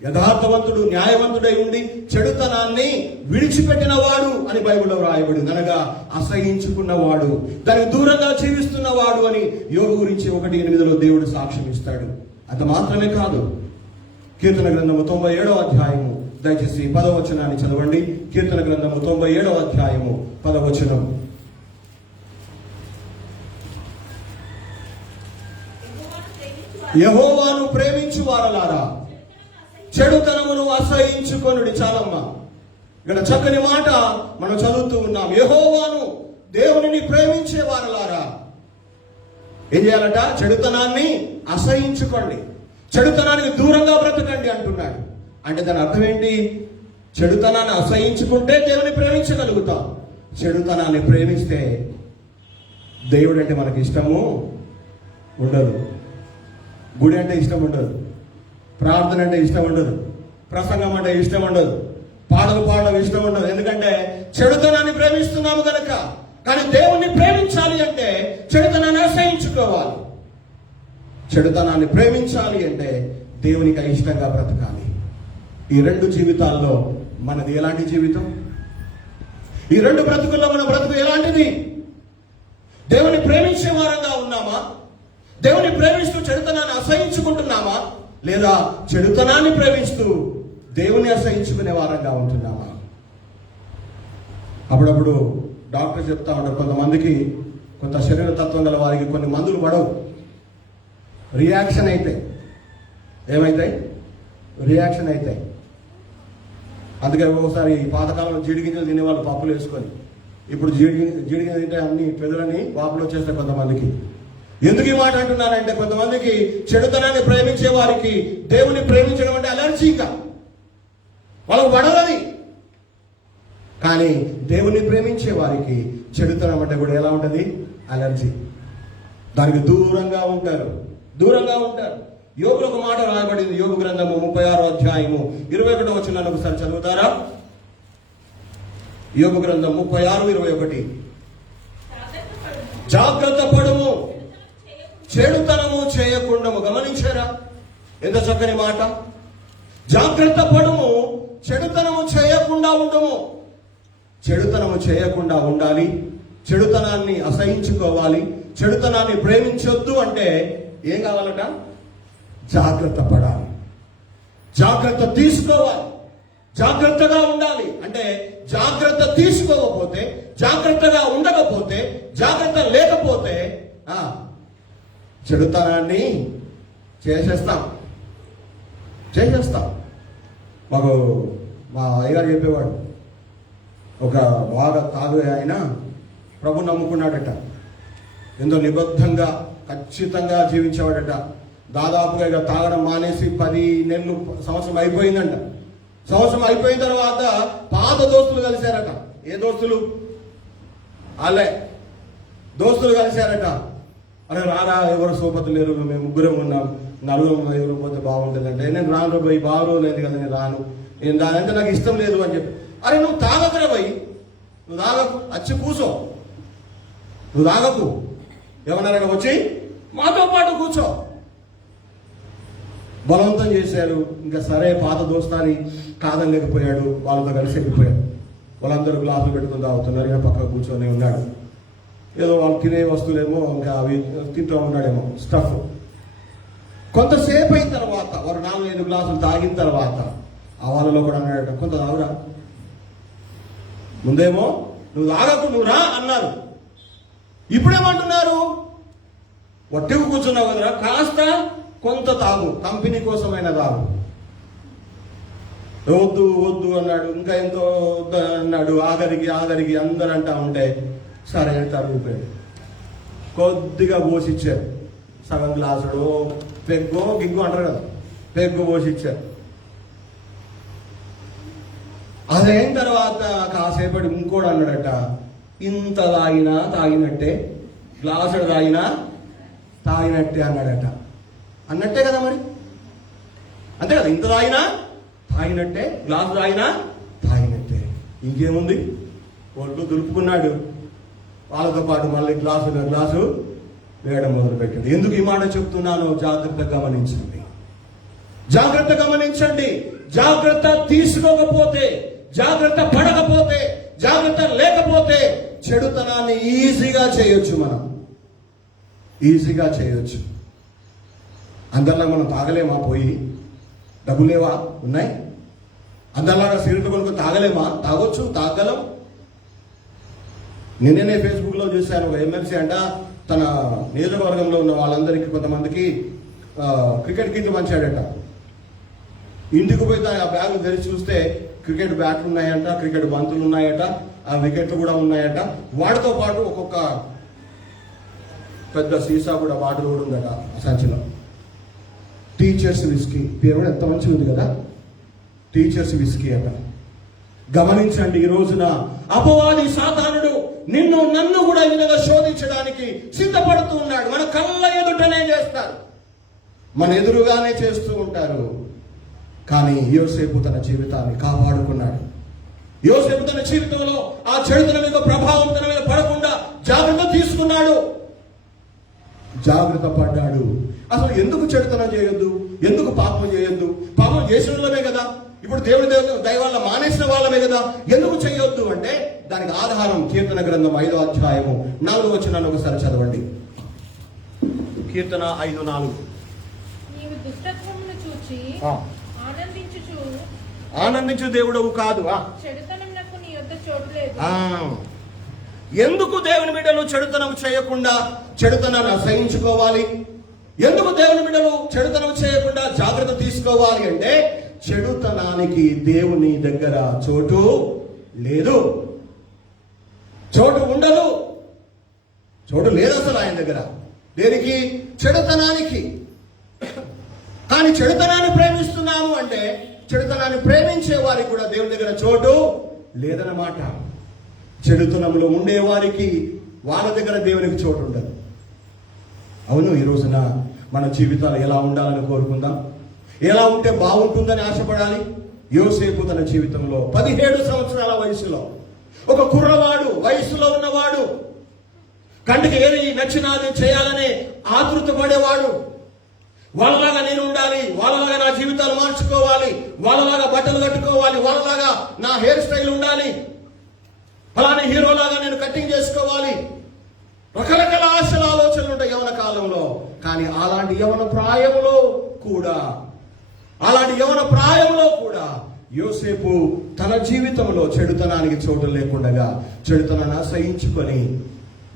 యథార్థవంతుడు, న్యాయవంతుడై ఉండి, చెడుతనాన్ని విడిచిపెట్టినవాడు అని బైబిల్లో రాయబడింది. అనగా అసహించుకున్నవాడు, దానికి దూరంగా జీవిస్తున్నవాడు అని యోబు గురించి 1:8 దేవుడు సాక్ష్యం ఇస్తాడు. అంత మాత్రమే కాదు, కీర్తన గ్రంథము 97వ అధ్యాయము, దయచేసి 10వ వచనాన్ని చదవండి. కీర్తన గ్రంథము 97వ అధ్యాయము 10వ వచనం. యెహోవాను ప్రేమించు వారలారా, చెడుతనమును అసహించుకొనుడి. చాలమ్మా, ఇక్కడ చక్కని మాట మనం చదువుతూ ఉన్నాం. యెహోవాను, దేవునిని ప్రేమించే వారలారా ఏం చేయాలట? చెడుతనాన్ని అసహించుకోండి, చెడుతనానికి దూరంగా బ్రతకండి అంటున్నాడు. అంటే దాని అర్థం ఏంటి? చెడుతనాన్ని అసహించుకుంటే దేవుని ప్రేమించగలుగుతాం. చెడుతనాన్ని ప్రేమిస్తే దేవుడు అంటే మనకి ఇష్టము ఉండదు, గుడి అంటే ఇష్టం ఉండదు, ప్రార్థన అంటే ఇష్టం ఉండదు, ప్రసంగం అంటే ఇష్టం ఉండదు, పాటలు పాడడం ఇష్టం ఉండదు. ఎందుకంటే చెడుతనాన్ని ప్రేమిస్తున్నాము కనుక. కానీ దేవుణ్ణి ప్రేమించాలి అంటే చెడుతనాన్ని అసహించుకోవాలి. చెడుతనాన్ని ప్రేమించాలి అంటే దేవునికి ఇష్టంగా బ్రతకాలి. ఈ రెండు జీవితాల్లో మనది ఎలాంటి జీవితం? ఈ రెండు బ్రతుకుల్లో మన బ్రతుకు ఎలాంటిది? దేవుని ప్రేమించే వారంగా ఉన్నామా? దేవుని ప్రేమిస్తూ చెడుతనాన్ని అసహించుకుంటున్నామా? లేదా చెడుతనాన్ని ప్రేమిస్తూ దేవుని అసహించుకునే వారంగా ఉంటున్నామా? అప్పుడప్పుడు డాక్టర్ చెప్తా ఉంటారు, కొంతమందికి, కొంత శరీర తత్వం గల వారికి కొన్ని మందులు పడవు, రియాక్షన్ అవుతాయి. ఏమైతాయి? రియాక్షన్ అవుతాయి. అందుకే ఒకసారి పాతకాలంలో జీడి గింజలు తినేవాళ్ళు పప్పులు వేసుకొని ఇప్పుడు జీడిగా తింటే అన్ని పెదలని వాపులు వచ్చేస్తాయి కొంతమందికి. ఎందుకు ఈ మాట అంటున్నానంటే, కొంతమందికి చెడుతనాన్ని ప్రేమించే వారికి దేవుని ప్రేమించడం అంటే అలర్జీ. ఇంకా వాళ్ళకు పడదని. కానీ దేవుని ప్రేమించే వారికి చెడుతనం అంటే కూడా ఎలా ఉంటుంది? అలర్జీ. దానికి దూరంగా ఉంటారు. యోగులు ఒక మాట రాయబడింది, యోగు గ్రంథము 36వ అధ్యాయము 21వ వచనాన్ని ఒకసారి చదువుతారా? యోగు గ్రంథం 36:21. జాగ్రత్త పడుము, చెడుతనము చేయకుండము. గమనించారా ఎంత చక్కని మాట? జాగ్రత్త పడుము, చెడుతనము చేయకుండా ఉండము. చెడుతనము చేయకుండా ఉండాలి, చెడుతనాన్ని అసహించుకోవాలి, చెడుతనాన్ని ప్రేమించొద్దు అంటే ఏం కావాలట? జాగ్రత్త పడాలి, జాగ్రత్త తీసుకోవాలి, జాగ్రత్తగా ఉండాలి. అంటే జాగ్రత్త తీసుకోకపోతే, జాగ్రత్తగా ఉండకపోతే, జాగ్రత్త లేకపోతే చెడుతనాన్ని చేసేస్తాం. మాకు మా అయ్యగారు చెప్పేవాడు, ఒక బాగా తాగు ఆయన ప్రభు నమ్ముకున్నాడట, ఎంతో నిబద్ధంగా ఖచ్చితంగా జీవించేవాడట. దాదాపుగా ఇక తాగడం మానేసి 10 నెలలు, సంవత్సరం అయిపోయిందంట. సంవత్సరం అయిపోయిన తర్వాత పాత దోస్తులు కలిశారట. ఏ దోస్తులు? వాళ్ళే దోస్తులు కలిశారట. అరే రారా, ఎవరు సోపతి లేరు, మేము ముగ్గురం ఉన్నాం, 4 పోతే బాగుంటుందంటే, నేను రాను పోయి బాగా లేదు కదా, నేను రాను, నేను దానంటే నాకు ఇష్టం లేదు అని చెప్పి. అరే నువ్వు తాగకురా పోయి, నువ్వు తాగకు, వచ్చి కూర్చో, నువ్వు తాగకు. ఏమన్నారట? వచ్చి మాతో పాటు కూర్చో. బలవంతం చేశారు. ఇంకా సరే, పాత దోస్తాని కాదనలేకపోయాడు, వాళ్ళతో కలిసి వెళ్ళిపోయాడు. వాళ్ళందరూ గ్లాసులు పెట్టుకుని తాగుతున్నారు, ఇక పక్కన కూర్చొని ఉన్నాడు. ఏదో వాళ్ళు తినే వస్తువులేమో ఇంకా అవి తింటూ ఉన్నాడేమో, స్టఫ్. కొంతసేపు అయిన తర్వాత, వారు 4-5 గ్లాసులు తాగిన తర్వాత ఆ వాళ్ళలో కూడా అన్నాడట, కొంత తాగురా. ముందేమో నువ్వు తాగకు, నువ్వు రా అన్నారు. ఇప్పుడేమంటున్నారు? వట్టిగా కూర్చున్నావు కదరా, కాస్త కొంత తాగు, కంపెనీ కోసమైన తాగు. వద్దు వద్దు అన్నాడు, ఇంకా ఎంతో అన్నాడు. ఆఖరికి అందరూ అంటా ఉంటే సరే తరుగుపోయాడు. కొద్దిగా పోసిచ్చారు, సగం గ్లాసుడు, పెగ్గో గిగ్గు అంటారు కదా, పెగ్గు పోసిచ్చారు. అదైన తర్వాత కాసేపటి ఇంకోడు అన్నాడట, ఇంత తాగినా తాగినట్టే, గ్లాసుడు తాగినట్టే అన్నాడట. అన్నట్టే కదా మరి, అంతే కదా, ఇంత తాగినట్టే, గ్లాసు తాగినట్టే. ఇంకేముంది? ఒళ్ళు దులుపుకున్నాడు. వాళ్ళతో పాటు మళ్ళీ గ్లాసు వేయడం మొదలుపెట్టాడు. ఎందుకు ఈ మాట చెప్తున్నానో జాగ్రత్త గమనించండి. జాగ్రత్త తీసుకోకపోతే, జాగ్రత్త పడకపోతే, జాగ్రత్త లేకపోతే చెడుతనాన్ని ఈజీగా చేయొచ్చు. అందరిలా మనం తాగలేమా? పోయి డబ్బులేవా? ఉన్నాయి. అందరిలాగా సిగరెట్ కొనుక్కు తాగలేమా? తాగొచ్చు, తాగలం. నిన్ననే ఫేస్బుక్లో చూశాను, ఒక ఎమ్మెల్సీ అంట తన నియోజకవర్గంలో ఉన్న వాళ్ళందరికీ, కొంతమందికి క్రికెట్ కిట్ పంచాడట. ఇంటికి పోయి ఆ బ్యాగ్ తెరిచి చూస్తే క్రికెట్ బ్యాట్లు ఉన్నాయంట, క్రికెట్ బంతులు ఉన్నాయట, ఆ వికెట్లు కూడా ఉన్నాయట. వాటితో పాటు ఒక్కొక్క పెద్ద సీసా కూడా బాటిల్ కూడా ఉందట ఆ సంచిలో. టీచర్స్ విస్కీ పేరు కూడా ఎంత మంచిగా ఉంది కదా, టీచర్స్ విస్కీ అట. గమనించండి, ఈ రోజున అపవాది సాతానుడు నన్ను కూడా ఈ విధంగా శోధించడానికి సిద్ధపడుతూ ఉన్నాడు. మన కళ్ళ ఎదుటనే చేస్తారు, మన ఎదురుగానే చేస్తూ ఉంటారు. కానీ యోసేపు తన జీవితాన్ని కాపాడుకున్నాడు. యోసేపు తన జీవితంలో ఆ చెడుతనం యొక్క ప్రభావం తన మీద పడకుండా జాగ్రత్త తీసుకున్నాడు, జాగ్రత్త పడ్డాడు. అసలు ఎందుకు చెడుతనం చేయొద్దు, ఎందుకు పాపం చేయొద్దు? పాపం చేసిన వాళ్ళమే కదా, ఇప్పుడు దేవుడి దైవాల మానేసిన వాళ్ళమే కదా, ఎందుకు చేయొద్దు అంటే దానికి ఆధారం కీర్తన గ్రంథం 5వ అధ్యాయము 4వ వచనాన్ని ఒకసారి చదవండి. కీర్తన 5:4. ఆనందించు దేవుడవు కాదు, ఎందుకు దేవుని బిడ్డలు చెడుతనం చేయకుండా చెడుతనాన్ని అసహించుకోవాలి? ఎందుకు దేవుని బిడ్డలు చెడుతనం చేయకుండా జాగ్రత్త తీసుకోవాలి అంటే, చెడుతనానికి దేవుని దగ్గర చోటు లేదు. చోటు ఉండదు. చోటు లేదు అసలు ఆయన దగ్గర. దేనికి? చెడుతనానికి. కానీ చెడుతనాన్ని ప్రేమిస్తున్నాము అంటే చెడుతనాన్ని ప్రేమించే వారికి కూడా దేవుని దగ్గర చోటు లేదన్నమాట. చెడుతనంలో ఉండేవారికి వాళ్ళ దగ్గర దేవునికి చోటు ఉండదు. అవును, ఈ రోజున మన జీవితాలు ఎలా ఉండాలని కోరుకుందాం, ఎలా ఉంటే బాగుంటుందని ఆశపడాలి. యోసేపు తన జీవితంలో 17 సంవత్సరాల వయసులో ఒక కుర్రవాడు, వయసులో ఉన్నవాడు, కంటికి ఏది నచ్చినాది చేయాలని ఆతృత పడేవాడు. వాళ్ళలాగా నేను ఉండాలి, వాళ్ళలాగా నా జీవితాలు మార్చుకోవాలి, వాళ్ళలాగా బట్టలు కట్టుకోవాలి, వాళ్ళలాగా నా హెయిర్ స్టైల్ ఉండాలి, ఫలాని హీరోలాగా నేను కటింగ్ చేసుకోవాలి. రకరకాల ఆశల ఆలోచనలు ఉంటాయి యవన కాలంలో. కానీ అలాంటి యవన ప్రాయంలో కూడా యోసేపు తన జీవితంలో చెడుతనానికి చోటు లేకుండా చెడుతనాన్ని అసహించుకొని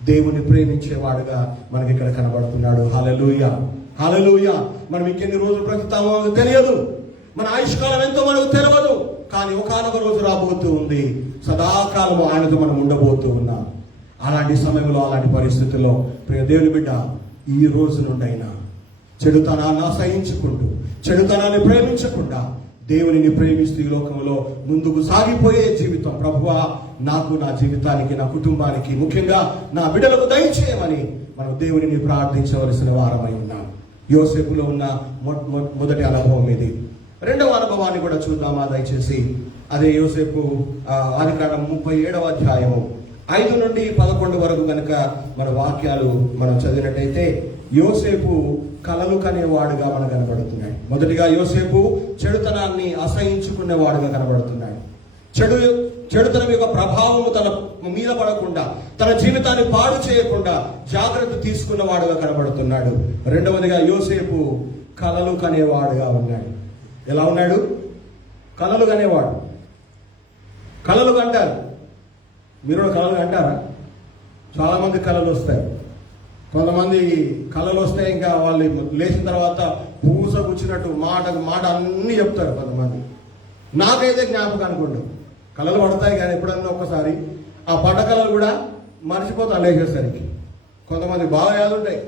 దేవుని ప్రేమించేవాడుగా మనకి ఇక్కడ కనబడుతున్నాడు. హల్లెలూయా, హల్లెలూయా. మనం ఇంకెన్ని రోజులు బ్రతుకుతామో తెలియదు, మన ఆయుష్కాలం ఎంతో మనకు తెలియదు. కానీ ఒకనొక రోజు రాబోతూ ఉంది, సదాకాలము ఆయనతో మనం ఉండబోతూ ఉన్నాం. అలాంటి సమయంలో, అలాంటి పరిస్థితుల్లో ప్రియ దేవుని బిడ్డ, ఈ రోజు నుండైనా చెడుతనాన్ని అసహించుకుంటూ చెడుతనాన్ని ప్రేమించకుండా దేవునిని ప్రేమిస్తూ ఈ లోకంలో ముందుకు సాగిపోయే జీవితం ప్రభువా నాకు, నా జీవితానికి, నా కుటుంబానికి, ముఖ్యంగా నా బిడ్డలకు దయచేయమని మనం దేవునిని ప్రార్థించవలసిన వారమై ఉన్నాం. యోసేపులో ఉన్న మొదటి అనుభవం ఇది. రెండవ అనుభవాన్ని కూడా చూద్దామా దయచేసి. అదే యోసేపు ఆదికాండం 37వ అధ్యాయము 5 నుండి 11 వరకు కనుక మన వాక్యాలు మనం చదివినట్టయితే యోసేపు కలలు కనేవాడుగా మనకు కనబడుతున్నాడు. మొదటిగా యోసేపు చెడుతనాన్ని అసహించుకునేవాడుగా కనబడుతున్నాడు. చెడుతనం యొక్క ప్రభావము తన మీద పడకుండా, తన జీవితాన్ని పాడు చేయకుండా జాగ్రత్త తీసుకున్నవాడుగా కనబడుతున్నాడు. రెండవదిగా యోసేపు కలలు కనేవాడుగా ఉన్నాడు. ఎలా ఉన్నాడు? కలలు కనేవాడు. కలలు కంటారు. మీరు కలలు కంటారా? చాలా మంది కలలు వస్తాయి. కొంతమంది కళలు వస్తే ఇంకా వాళ్ళు లేచిన తర్వాత పూస కూర్చున్నట్టు మాట అన్నీ చెప్తారు. కొంతమంది నాకైతే జ్ఞాపకం ఉండవు. కళలు పడతాయి కానీ ఎప్పుడన్నా ఒక్కసారి ఆ పడ్డ కళలు కూడా మర్చిపోతాను లేచేసరికి. కొంతమంది బాగా యాదుంటాయి.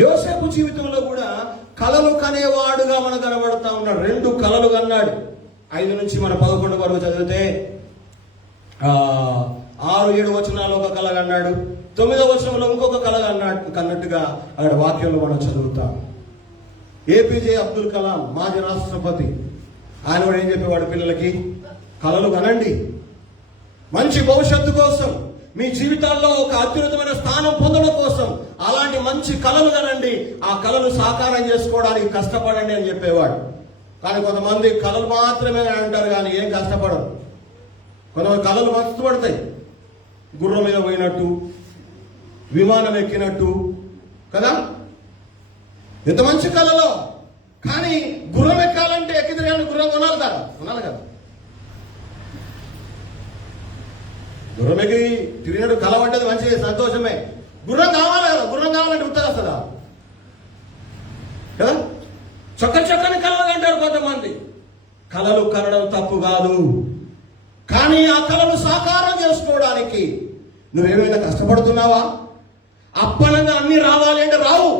యోసేపు జీవితంలో కూడా కళలు కనేవాడుగా మనకు కనబడతా ఉన్నాడు. 2 కళలు కన్నాడు. 5 నుంచి మన 11 వరకు చదివితే 6-7 వచనాలు ఒక కళ కన్నాడు. 9వ వచనంలో ఇంకొక కళ కన్నట్టుగా అక్కడ వాక్యంలో మనం చదువుతాం. ఏపీజే అబ్దుల్ కలాం, మాజీ రాష్ట్రపతి, ఆయన కూడా ఏం చెప్పేవాడు పిల్లలకి? కళలు కనండి, మంచి భవిష్యత్తు కోసం, మీ జీవితాల్లో ఒక అత్యున్నతమైన స్థానం పొందడం కోసం అలాంటి మంచి కళలు కనండి, ఆ కళలు సాకారం చేసుకోవడానికి కష్టపడండి అని చెప్పేవాడు. కానీ కొంతమంది కళలు మాత్రమే అంటారు కానీ ఏం కష్టపడరు. కొంతమంది కళలు మస్తు పడతాయి. గుర్రం మీద పోయినట్టు, విమానం ఎక్కినట్టు కదా, ఎంత మంచి కళలో. కానీ గుర్రం ఎక్కాలంటే ఎక్కి తిరగాలని గుర్రం కొనాలి కదా. గుర్రం ఎక్కి తిరిగినట్టు కళ పడ్డది మంచిది, సంతోషమే. గుర్రం కావాలి కదా, గుర్రం కావాలంటే ఉత్తర వస్తుందా కదా. చక్కని కళలు అంటారు కొంతమంది. కళలు కనడం తప్పు కాదు, కానీ ఆ కళను సాకారం చేసుకోవడానికి నువ్వేమైనా కష్టపడుతున్నావా? అప్పనంగా అన్ని రావాలి అంటే రావు.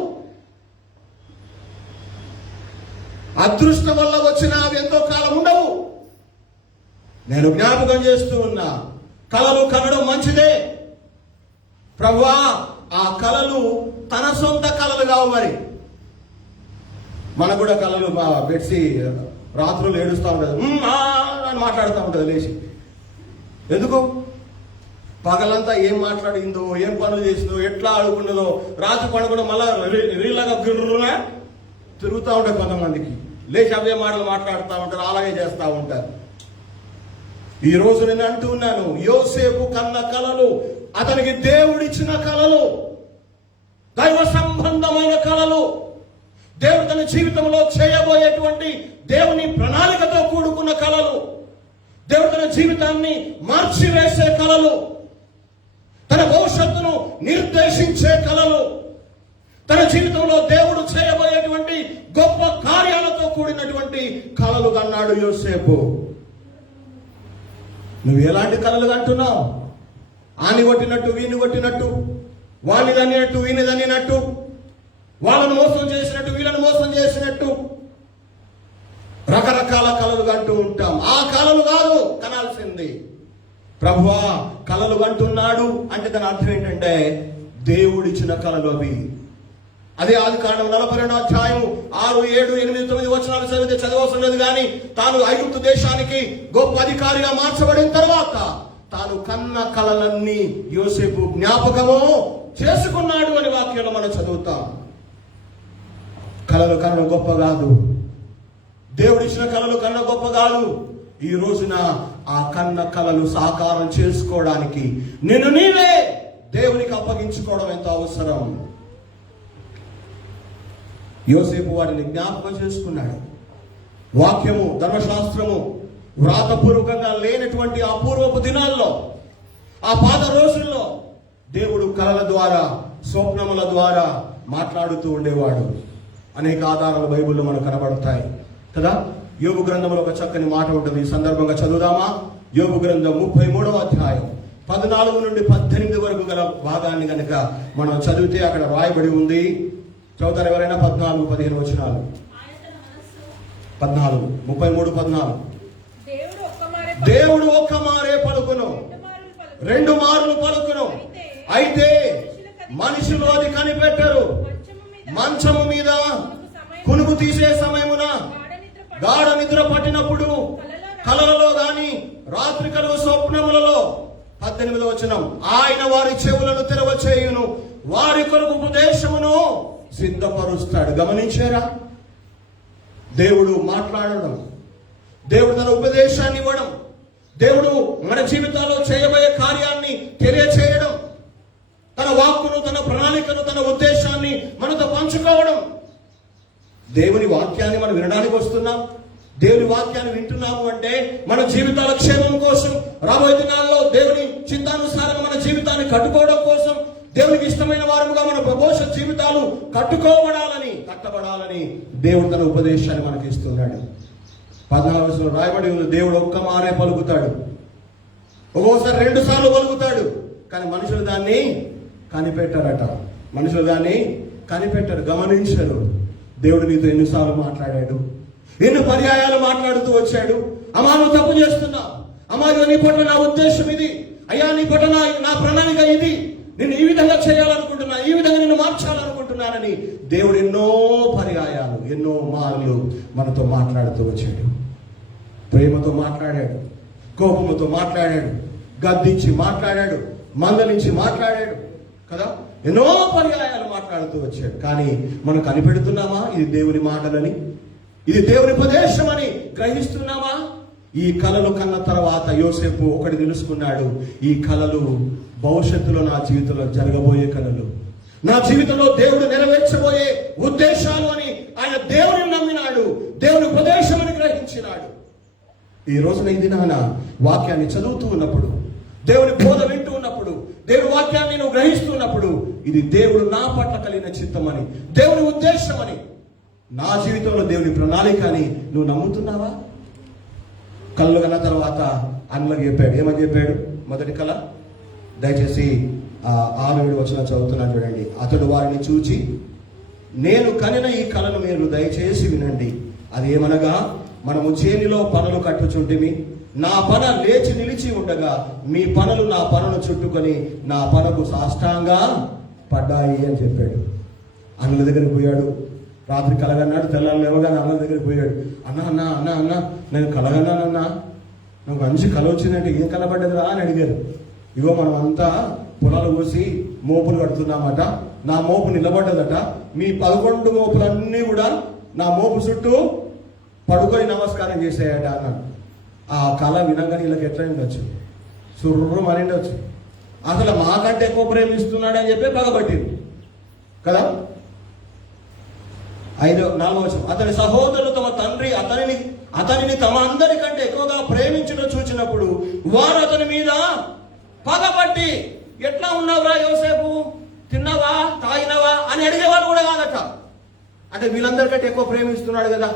అదృష్టం వల్ల వచ్చిన అవి ఎంతో కాలం ఉండవు. నేను జ్ఞాపకం చేస్తూ ఉన్నా, కళలు కనడం మంచిదే. ప్రభువా ఆ కళలు తన సొంత కళలు కావు. మరి మనకు కూడా కళలు బెడ్సి రాత్రులు ఏడుస్తూ ఉంటుంది అని మాట్లాడుతూ ఉంటుంది లేచి. ఎందుకు? పగలంతా ఏం మాట్లాడిందో, ఏం పనులు చేసిందో, ఎట్లా ఆడుకున్నదో, రాత్రి పడుకున్న మళ్ళా రీలాగా గిర్రునా తిరుగుతూ ఉంటాయి. కొంతమందికి లేచి అవే మాటలు మాట్లాడుతూ ఉంటారు, అలాగే చేస్తూ ఉంటారు. ఈ రోజు నేను అంటూ ఉన్నాను, యోసేపు కన్న కళలు అతనికి దేవుడిచ్చిన కళలు, దైవ సంబంధమైన కళలు, దేవుడు తన జీవితంలో చేయబోయేటువంటి దేవుని ప్రణాళికతో కూడుకున్న కళలు, దేవుడు తన జీవితాన్ని మార్చివేసే కళలు, తన భవిష్యత్తును నిర్దేశించే కళలు, తన జీవితంలో దేవుడు చేయబోయేటువంటి గొప్ప కార్యాలతో కూడినటువంటి కళలు కన్నాడు యోసేపు. నువ్వు ఎలాంటి కళలు కంటున్నావు? ఆని కొట్టినట్టు వీని కొట్టినట్టు, వాడిని దన్నినట్టు వీని దన్నినట్టు, వాళ్ళను మోసం చేసినట్టు వీళ్ళని మోసం చేసినట్టు రకరకాల కలలు కంటూ ఉంటాం. ఆ కలలు కాదు కనాల్సింది. ప్రభువా కలలు కంటున్నాడు అంటే దాని అర్థం ఏంటంటే దేవుడిచ్చిన కలలు అవి. అదే ఆదికాండం 42వ అధ్యాయం 6, 7, 8, 9 వచనాలు చదివితే చదవవసరం లేదు. కానీ తాను ఐగుప్తు దేశానికి గొప్ప అధికారిగా మార్చబడిన తర్వాత తాను కన్న కలలన్నీ యోసేపు జ్ఞాపకము చేసుకున్నాడు అని వాక్యంలో మనం చదువుతాం. కలలు కన్న గొప్ప కాదు, దేవుడిచ్చిన కలలు కన్న గొప్ప కాదు. ఈ రోజున ఆ కన్న కలలు సాకారం చేసుకోవడానికి నిన్ను నీవే దేవునికి అప్పగించుకోవడం ఎంతో అవసరం. యోసేపు వాడిని జ్ఞాపకం చేసుకున్నాడు. వాక్యము, ధర్మశాస్త్రము వ్రాతపూర్వకంగా లేనటువంటి ఆ పూర్వపు దినాల్లో, ఆ పాత రోజుల్లో దేవుడు కలల ద్వారా, స్వప్నముల ద్వారా మాట్లాడుతూ ఉండేవాడు. అనేక ఆధారాలు బైబిల్లో మనకు కనబడతాయి కదా. యోబు గ్రంథంలో ఒక చక్కని మాట ఉంటుంది. ఈ సందర్భంగా చదువుదామా? యోబు గ్రంథం 33వ అధ్యాయం 14 నుండి 18 వరకు గల భాగాన్ని కనుక మనం చదివితే అక్కడ రాయబడి ఉంది. చదువుతారు ఎవరైనా? 14, 15 వచనాలు. 14, 33, 14. దేవుడు ఒక్క మారే పలుకును, 2 మార్లు పలుకును, అయితే మనుషులు అది కనిపెట్టరు. మంచము మీద కునుకు తీసే సమయమున, గాఢ నిద్ర పట్టినప్పుడు, కలలలో గాని రాత్రికలు స్వప్నములలో. 18వ వచనం, ఆయన వారి చెవులను తెరవచేయును, వారి కొరకు ఉపదేశమును సిద్ధపరుస్తాడు. గమనించారా? దేవుడు మాట్లాడడం, దేవుడు తన ఉపదేశాన్ని ఇవ్వడం, దేవుడు మన జీవితాల్లో చేయబోయే కార్యాన్ని తెలియచేయడం, తన వాక్కును, తన ప్రణాళికను, తన ఉద్దేశాన్ని మనతో పంచుకోవడం. దేవుని వాక్యాన్ని మనం వినడానికి వస్తున్నాం. దేవుని వాక్యాన్ని వింటున్నాము అంటే మన జీవితాల క్షేమం కోసం, రాబోయే దినాల్లో దేవుని చిత్తానుసారంగా మన జీవితాన్ని కట్టుకోవడం కోసం, దేవునికి ఇష్టమైన వారముగా మన భవిష్యత్ జీవితాలు కట్టబడాలని దేవుడు తన ఉపదేశాన్ని మనకి ఇస్తున్నాడు. 14 రాయబడి ఉంది, దేవుడు ఒక్క మారే పలుకుతాడు, ఒక్కోసారి 2 సార్లు పలుకుతాడు. కానీ మనుషులు దాన్ని కనిపెట్టారట. మనుషులు దాన్ని కనిపెట్టారు, గమనించరు. దేవుడు నీతో ఎన్నిసార్లు మాట్లాడాడు, ఎన్ని పర్యాయాలు మాట్లాడుతూ వచ్చాడు. అమ్మా నువ్వు తప్పు చేస్తున్నావు, అమ్మా నీ పట్ల నా ఉద్దేశం ఇది, అయ్యా నీ పట్ల నా ప్రణాళిక ఇది, నేను ఈ విధంగా చేయాలనుకుంటున్నా, ఈ విధంగా నిన్ను మార్చాలనుకుంటున్నానని దేవుడు ఎన్నో పర్యాయాలు, ఎన్నో మార్లు మనతో మాట్లాడుతూ వచ్చాడు. ప్రేమతో మాట్లాడాడు, కోపముతో మాట్లాడాడు, గద్దించి మాట్లాడాడు, మందలించి మాట్లాడాడు కదా. ఎన్నో పర్యాయాలు మాట్లాడుతూ వచ్చాడు. కానీ మనం కనిపెడుతున్నామా ఇది దేవుని మాటలని, ఇది దేవుని ఉపదేశం అని గ్రహిస్తున్నామా? ఈ కలలు కన్న తర్వాత యోసేపు ఒకటి తెలుసుకున్నాడు, ఈ కలలు భవిష్యత్తులో నా జీవితంలో జరగబోయే కలలు, నా జీవితంలో దేవుడు నెరవేర్చబోయే ఉద్దేశాలు అని ఆయన దేవుని నమ్మినాడు, దేవుని ఉపదేశం అని గ్రహించినాడు. ఈ రోజున ఈ దినాన వాక్యాన్ని చదువుతూ ఉన్నప్పుడు, దేవుని బోధ వింటూ ఉన్నప్పుడు, దేవుని వాక్యాన్ని నువ్వు గ్రహిస్తున్నప్పుడు, ఇది దేవుడు నా పట్ల కలిగిన చిత్తమని, దేవుని ఉద్దేశమని, నా జీవితంలో దేవుని ప్రణాళిక అని నువ్వు నమ్ముతున్నావా? కళ్ళు కన్న తర్వాత అన్నలకు చెప్పాడు. ఏమని చెప్పాడు? మొదటి కళ దయచేసి 6-7 వచనం చదువుతున్నాను చూడండి. అతడు వారిని చూచి, నేను కనిన ఈ కళను మీరు దయచేసి వినండి. అదేమనగా, మనము చేనిలో పనులు కట్టుచుంటిమి, నా పన లేచి నిలిచి ఉండగా మీ పనులు నా పనును చుట్టుకొని నా పనకు సాష్టాంగా పడ్డాయి అని చెప్పాడు. అన్నల దగ్గరికి పోయాడు. రాత్రి కలగన్నాడు, తెల్లారు లేవగానే అన్నల దగ్గరికి పోయాడు. అన్న నేను కలగన్నానన్నా, నాకు మంచి కల వచ్చిందంటే ఏం కలబడ్డదిరా అని అడిగారు. ఇగో మనం అంతా పొలాలు కోసి మోపులు కడుతున్నామట, నా మోపు నిలబడ్డదట, మీ 11 మోపులన్నీ కూడా నా మోపు చుట్టూ పడుకొని నమస్కారం చేసేయట అన్నాడు. ఆ కళ వినగానే వీళ్ళకి ఎట్లా ఉండొచ్చు, సుర్రు మనిండొచ్చు, అసలు మాకంటే ఎక్కువ ప్రేమిస్తున్నాడు అని చెప్పి పగబట్టింది కదా. 4వ వచనం, అతని సహోదరులు తమ తండ్రి అతనిని తమ అందరికంటే ఎక్కువగా ప్రేమించడం చూచినప్పుడు వారు అతని మీద పగబట్టి, ఎట్లా ఉన్నావురా యోసేపు, తిన్నావా, తాగినవా అని అడిగేవాళ్ళు కూడా కాదట. అంటే వీళ్ళందరికంటే ఎక్కువ ప్రేమిస్తున్నాడు కదా.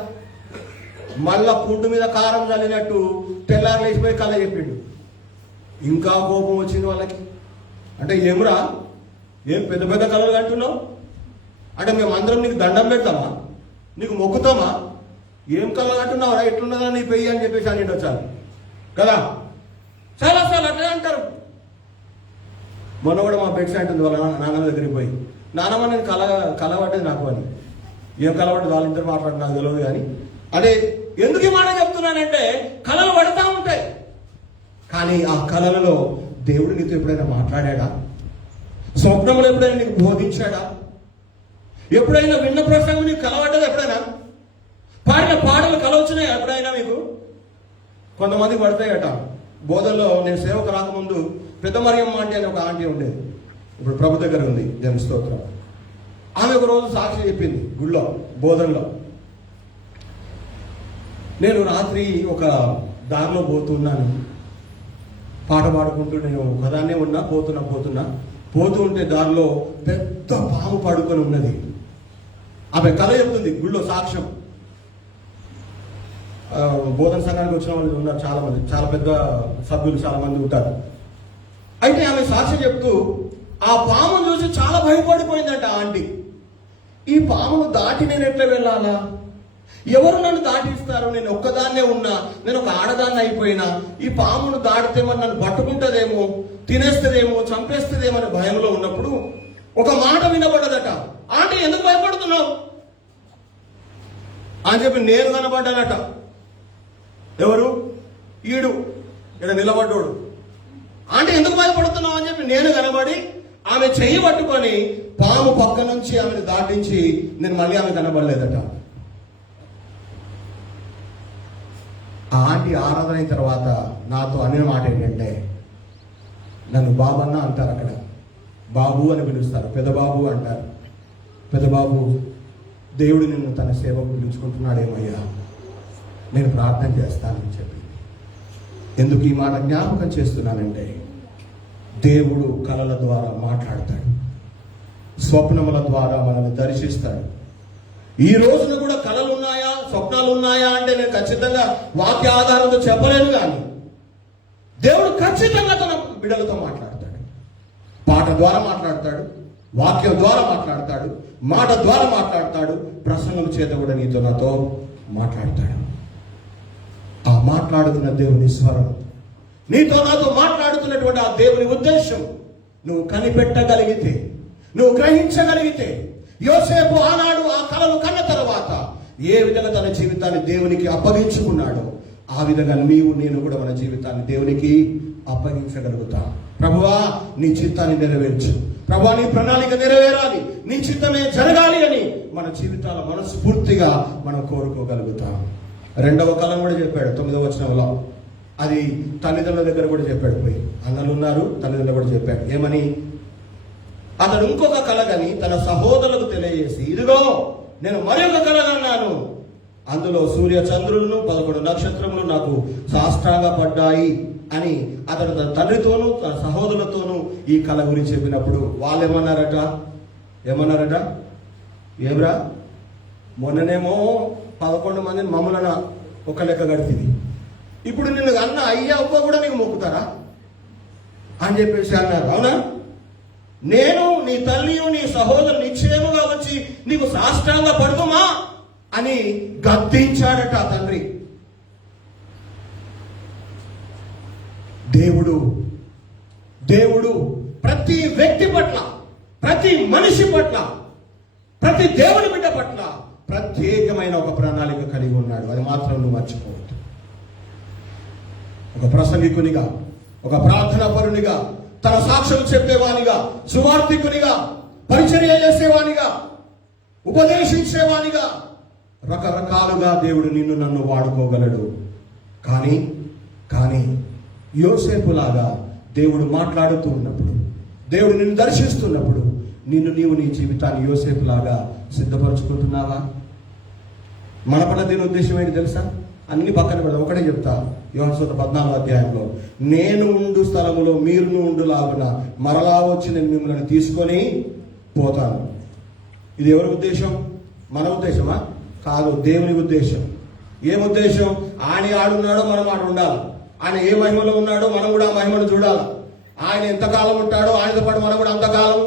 మళ్ళా పుండు మీద కారం చల్లినట్టు తెల్లారు లేచిపోయి కళ్ళ చెప్పిండు. ఇంకా కోపం వచ్చింది వాళ్ళకి. అంటే ఏమురా, ఏం పెద్ద పెద్ద కళలు కంటున్నావు? అంటే మేము అందరం నీకు దండం పెడతామా, నీకు మొక్కుతామా? ఏం కళలు కంటున్నావురా, ఎట్లున్నదా నీ పెయ్యి అని చెప్పేసి అని వచ్చాను కదా. చాలాసార్లు అట్లే అంటారు. మొన్న కూడా మా బెడ్స్ అంటుంది వాళ్ళ నాన్నమ్మ దగ్గరికి పోయి, నానమ్మ నేను కలవడ్డది నాకు అని. ఏం కలవడ్డది వాళ్ళిద్దరు మాట్లాడి నాకు తెలియదు కానీ, అదే ఎందుకు ఈ మాట చెప్తున్నానంటే కళలు పడతా ఉంటాయి. కానీ ఆ కళలలో దేవుడు నీతో ఎప్పుడైనా మాట్లాడా? స్వప్నంలో ఎప్పుడైనా నీకు బోధించాడా? ఎప్పుడైనా విన్న ప్రసంగం నీకు కలవడ్డది? ఎప్పుడైనా పాడిన పాటలు కలవచ్చున్నాయి ఎప్పుడైనా మీకు? కొంతమంది పడతాయట. బోధనలో నేను సేవకు రాకముందు పెద్ద మరియమ్మ ఆంటీ అని ఒక ఆంటీ ఉండేది, ఇప్పుడు ప్రభు దగ్గర ఉంది, దేవుని స్తోత్రం. ఆమె ఒక రోజు సాక్షి చెప్పింది గుళ్ళో బోధనలో. నేను రాత్రి ఒక దారిలో పోతున్నాను, పాట పాడుకుంటూ నేను ఒకదాన్నే ఉన్నా, పోతూ ఉంటే దారిలో పెద్ద పాము పడుకొని ఉన్నది. ఆమె కళ చెప్తుంది గుళ్ళో సాక్ష్యం. బోధన సంఘానికి వచ్చిన వాళ్ళు ఉన్నారు చాలా మంది, చాలా పెద్ద సభ్యులు చాలా మంది ఉంటారు. అయితే ఆమె సాక్ష్యం చెప్తూ ఆ పామును చూసి చాలా భయపడిపోయిందంట ఆంటీ. ఈ పామును దాటి నేను ఎట్లా వెళ్ళాలా? ఎవరు నన్ను దాటిస్తారు? నేను ఒక్కదాన్నే ఉన్నా, నేను ఒక ఆడదాన్ని అయిపోయినా, ఈ పామును దాటితే మరి నన్ను పట్టుకుంటుందేమో, తినేస్తుందేమో, చంపేస్తుందేమో అనే భయంలో ఉన్నప్పుడు ఒక మాట వినబడ్డదట. ఆంటీ ఎందుకు భయపడుతున్నావు అని చెప్పి నేను కనబడ్డానట. ఎవరు? ఈడు ఇక్కడ నిలబడ్డోడు. ఆంటీ ఎందుకు భయపడుతున్నావు అని చెప్పి నేను కనబడి ఆమె చెయ్యి పట్టుకొని పాము పక్క నుంచి ఆమెను దాటించి నేను మళ్ళీ ఆమె కనబడలేదట. ఆ ఆంటీ ఆరాధన అయిన తర్వాత నాతో అనే మాట ఏంటంటే, నన్ను బాబన్న అంటారు, అక్కడ బాబు అని పిలుస్తారు, పెద్ద బాబు అంటారు. పెద్ద బాబు, దేవుడు నిన్ను తన సేవకు పిలుచుకుంటున్నాడేమయ్యా, నేను ప్రార్థన చేస్తానని చెప్పి. ఎందుకు ఈ మాట జ్ఞాపకం చేస్తున్నానంటే, దేవుడు కళల ద్వారా మాట్లాడతాడు, స్వప్నముల ద్వారా మనల్ని దర్శిస్తాడు. ఈ రోజున కూడా కళలు ఉన్నాయా, స్వప్నాలు ఉన్నాయా అంటే నేను ఖచ్చితంగా వాక్య ఆధారంతో చెప్పలేను. కానీ దేవుడు ఖచ్చితంగా తన బిడ్డలతో మాట్లాడతాడు. పాట ద్వారా మాట్లాడతాడు, వాక్యం ద్వారా మాట్లాడతాడు, మాట ద్వారా మాట్లాడతాడు, ప్రసంగం చేత కూడా నీతో నాతో మాట్లాడతాడు. ఆ మాట్లాడుతున్న దేవుని స్వరం, నీతో నాతో మాట్లాడుతున్నటువంటి ఆ దేవుని ఉద్దేశం నువ్వు కనిపెట్టగలిగితే, నువ్వు గ్రహించగలిగితే, యోసేపు ఆనాడు ఆ కలలు కన్న తర్వాత ఏ విధంగా తన జీవితాన్ని దేవునికి అప్పగించుకున్నాడో ఆ విధంగా నీవు నేను కూడా మన జీవితాన్ని దేవునికి అప్పగించగలుగుతాం. ప్రభువా నీ చిత్తాన్ని నెరవేర్చు, ప్రభువా నీ ప్రణాళిక నెరవేరాలి, నీ చిత్తమే జరగాలి అని మన జీవితాల మనస్ఫూర్తిగా మనం కోరుకోగలుగుతాం. రెండవ కళను కూడా చెప్పాడు 9వ వచనంలో. అది తల్లిదండ్రుల దగ్గర కూడా చెప్పాడు. పోయి అన్నలు ఉన్నారు, తల్లిదండ్రులు కూడా చెప్పాడు. ఏమని? అతడు ఇంకొక కలగని తన సహోదరులకు తెలియజేసి, ఇదిగో నేను మరొక కలగన్నాను, అందులో సూర్య చంద్రులను 11 నక్షత్రములు నాకు సాష్టాంగ పడ్డాయి అని అతడు తన తండ్రితోనూ తన సహోదరులతోనూ ఈ కళ గురించి చెప్పినప్పుడు వాళ్ళు ఏమన్నారట? ఏమ్రా, మొన్ననేమో 11 మందిని మమ్మల్ని ఒక లెక్క గడిపింది, ఇప్పుడు నిన్ను అన్న అయ్యా అవ్వ కూడా నీకు మొక్కుతారా అని చెప్పేసి అన్నారు. అవునా? నేను నీ తల్లియు నీ సహోదరు నిశ్చయముగా వచ్చి నీకు సాష్టాంగ పడుతుమా అని గద్దించాడట ఆ తండ్రి. దేవుడు ప్రతి వ్యక్తి పట్ల, ప్రతి మనిషి పట్ల, ప్రతి దేవుని బిడ్డ పట్ల ప్రత్యేకమైన ఒక ప్రణాళిక కలిగి ఉన్నాడు. అది మాత్రం నువ్వు మర్చిపోవద్దు. ఒక ప్రసంగికునిగా, ఒక ప్రార్థనా పరునిగా, తన సాక్ష్యం చెప్పేవానిగా, సువార్థికునిగా, పరిచర్య చేసేవానిగా, ఉపదేశించేవానిగా రకరకాలుగా దేవుడు నిన్ను నన్ను వాడుకోగలడు. కానీ యోసేపులాగా దేవుడు మాట్లాడుతూ ఉన్నప్పుడు, దేవుడు నిన్ను దర్శిస్తున్నప్పుడు నీవు నీ జీవితాన్ని యోసేపులాగా సిద్ధపరచుకుంటున్నావా? మన పట్ల దీని ఉద్దేశం ఏంటి తెలుసా? అన్ని పక్కన పెడదాం, ఒకటే చెప్తా. యోహాను సువార్త 14వ అధ్యాయంలో, నేను ఉండు స్థలములో మీరును ఉండులాగున మరలా వచ్చి నేను మిమ్మల్ని తీసుకొని పోతాను. ఇది ఎవరి ఉద్దేశం? మన ఉద్దేశమా? కాదు, దేవుని ఉద్దేశం. ఏం ఉద్దేశం? ఆయన ఆడున్నాడో మనం ఆడు ఉండాలి, ఆయన ఏ మహిమలో ఉన్నాడో మనం కూడా ఆ మహిమను చూడాలి. ఆయన ఎంతకాలం ఉంటాడో ఆయనతో పాటు మనం కూడా అంతకాలం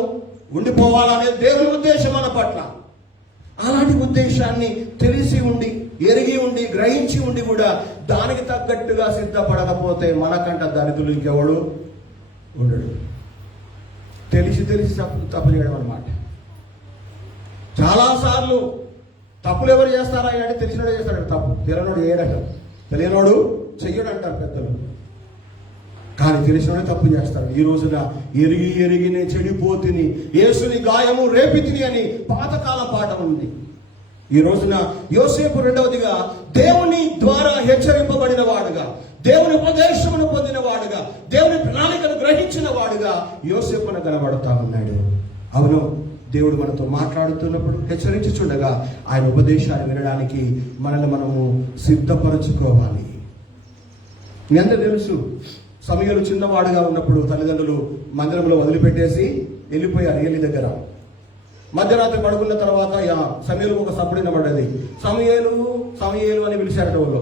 ఉండిపోవాలనేది దేవుని ఉద్దేశం మన పట్ల. అలాంటి ఉద్దేశాన్ని తెలిసి ఉండి, ఎరిగి ఉండి, గ్రహించి ఉండి కూడా దానికి తగ్గట్టుగా సిద్ధపడకపోతే మనకంట దరిద్రులు ఇంకెవడు ఉండడు. తెలిసి తప్పు చేయడం అన్నమాట. చాలాసార్లు తప్పులు ఎవరు చేస్తారా అంటే తెలిసినోడు చేస్తాడు తప్పు, తెలియనోడు చేయడట, తెలియనోడు చెయ్యడు అంటారు పెద్దలు. కానీ తెలిసినోడే తప్పు చేస్తాడు. ఈ రోజున ఎరిగి నేను చెడిపోతిని, యేసుని గాయము రేపితిని అని పాతకాల పాట ఉంది. ఈ రోజున యోసేపు రెండవదిగా దేవుని ద్వారా హెచ్చరింపబడిన వాడుగా, దేవుని ఉపదేశమును పొందిన వాడుగా, దేవుని ప్రణాళికను గ్రహించిన వాడుగా యోసేపును కనబడతా ఉన్నాడు. అవును, దేవుడు మనతో మాట్లాడుతున్నప్పుడు హెచ్చరించుచుండగా ఆయన ఉపదేశాన్ని వినడానికి మనల్ని మనము సిద్ధపరచుకోవాలి. మీ అందరూ తెలుసు, సమూయేలు చిన్నవాడుగా ఉన్నప్పుడు తల్లిదండ్రులు మందిరంలో వదిలిపెట్టేసి వెళ్ళిపోయారు ఏలి దగ్గర. మధ్యరాత్రి పడుకున్న తర్వాత సమూయేలు ఒక సప్పుడు వినబడ్డది. సమూయేలు అని పిలిచారట వాళ్ళు.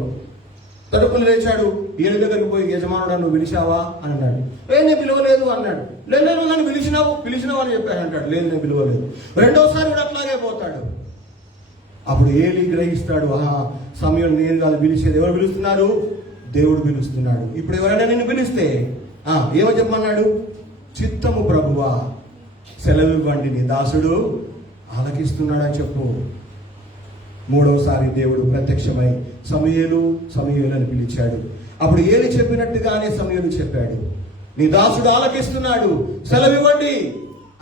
తడుపులు లేచాడు, ఏలి దగ్గరికి పోయి యజమానుడు నువ్వు పిలిచావా అని అన్నాడు. నేను పిలవలేదు అన్నాడు. లేదు నన్ను పిలిచినావు అని చెప్పాడు అంటాడు. లేదు నేను పిలవలేదు. రెండోసారి కూడా అట్లాగే పోతాడు. అప్పుడు ఏలి గ్రహిస్తాడు, సమూయేలు నేను కాదు పిలిచేది, ఎవరు పిలుస్తున్నారు? దేవుడు పిలుస్తున్నాడు. ఇప్పుడు ఎవరైనా నిన్ను పిలిస్తే ఏమో చెప్పమన్నాడు? చిత్తము ప్రభువా, సెలవివ్వండి, నీ దాసుడు ఆలకిస్తున్నాడని చెప్పు. మూడవసారి దేవుడు ప్రత్యక్షమై సమూయేలు అని పిలిచాడు. అప్పుడు ఏలి చెప్పినట్టుగానే సమూయేలు చెప్పాడు, నీ దాసుడు ఆలకిస్తున్నాడు, సెలవివ్వండి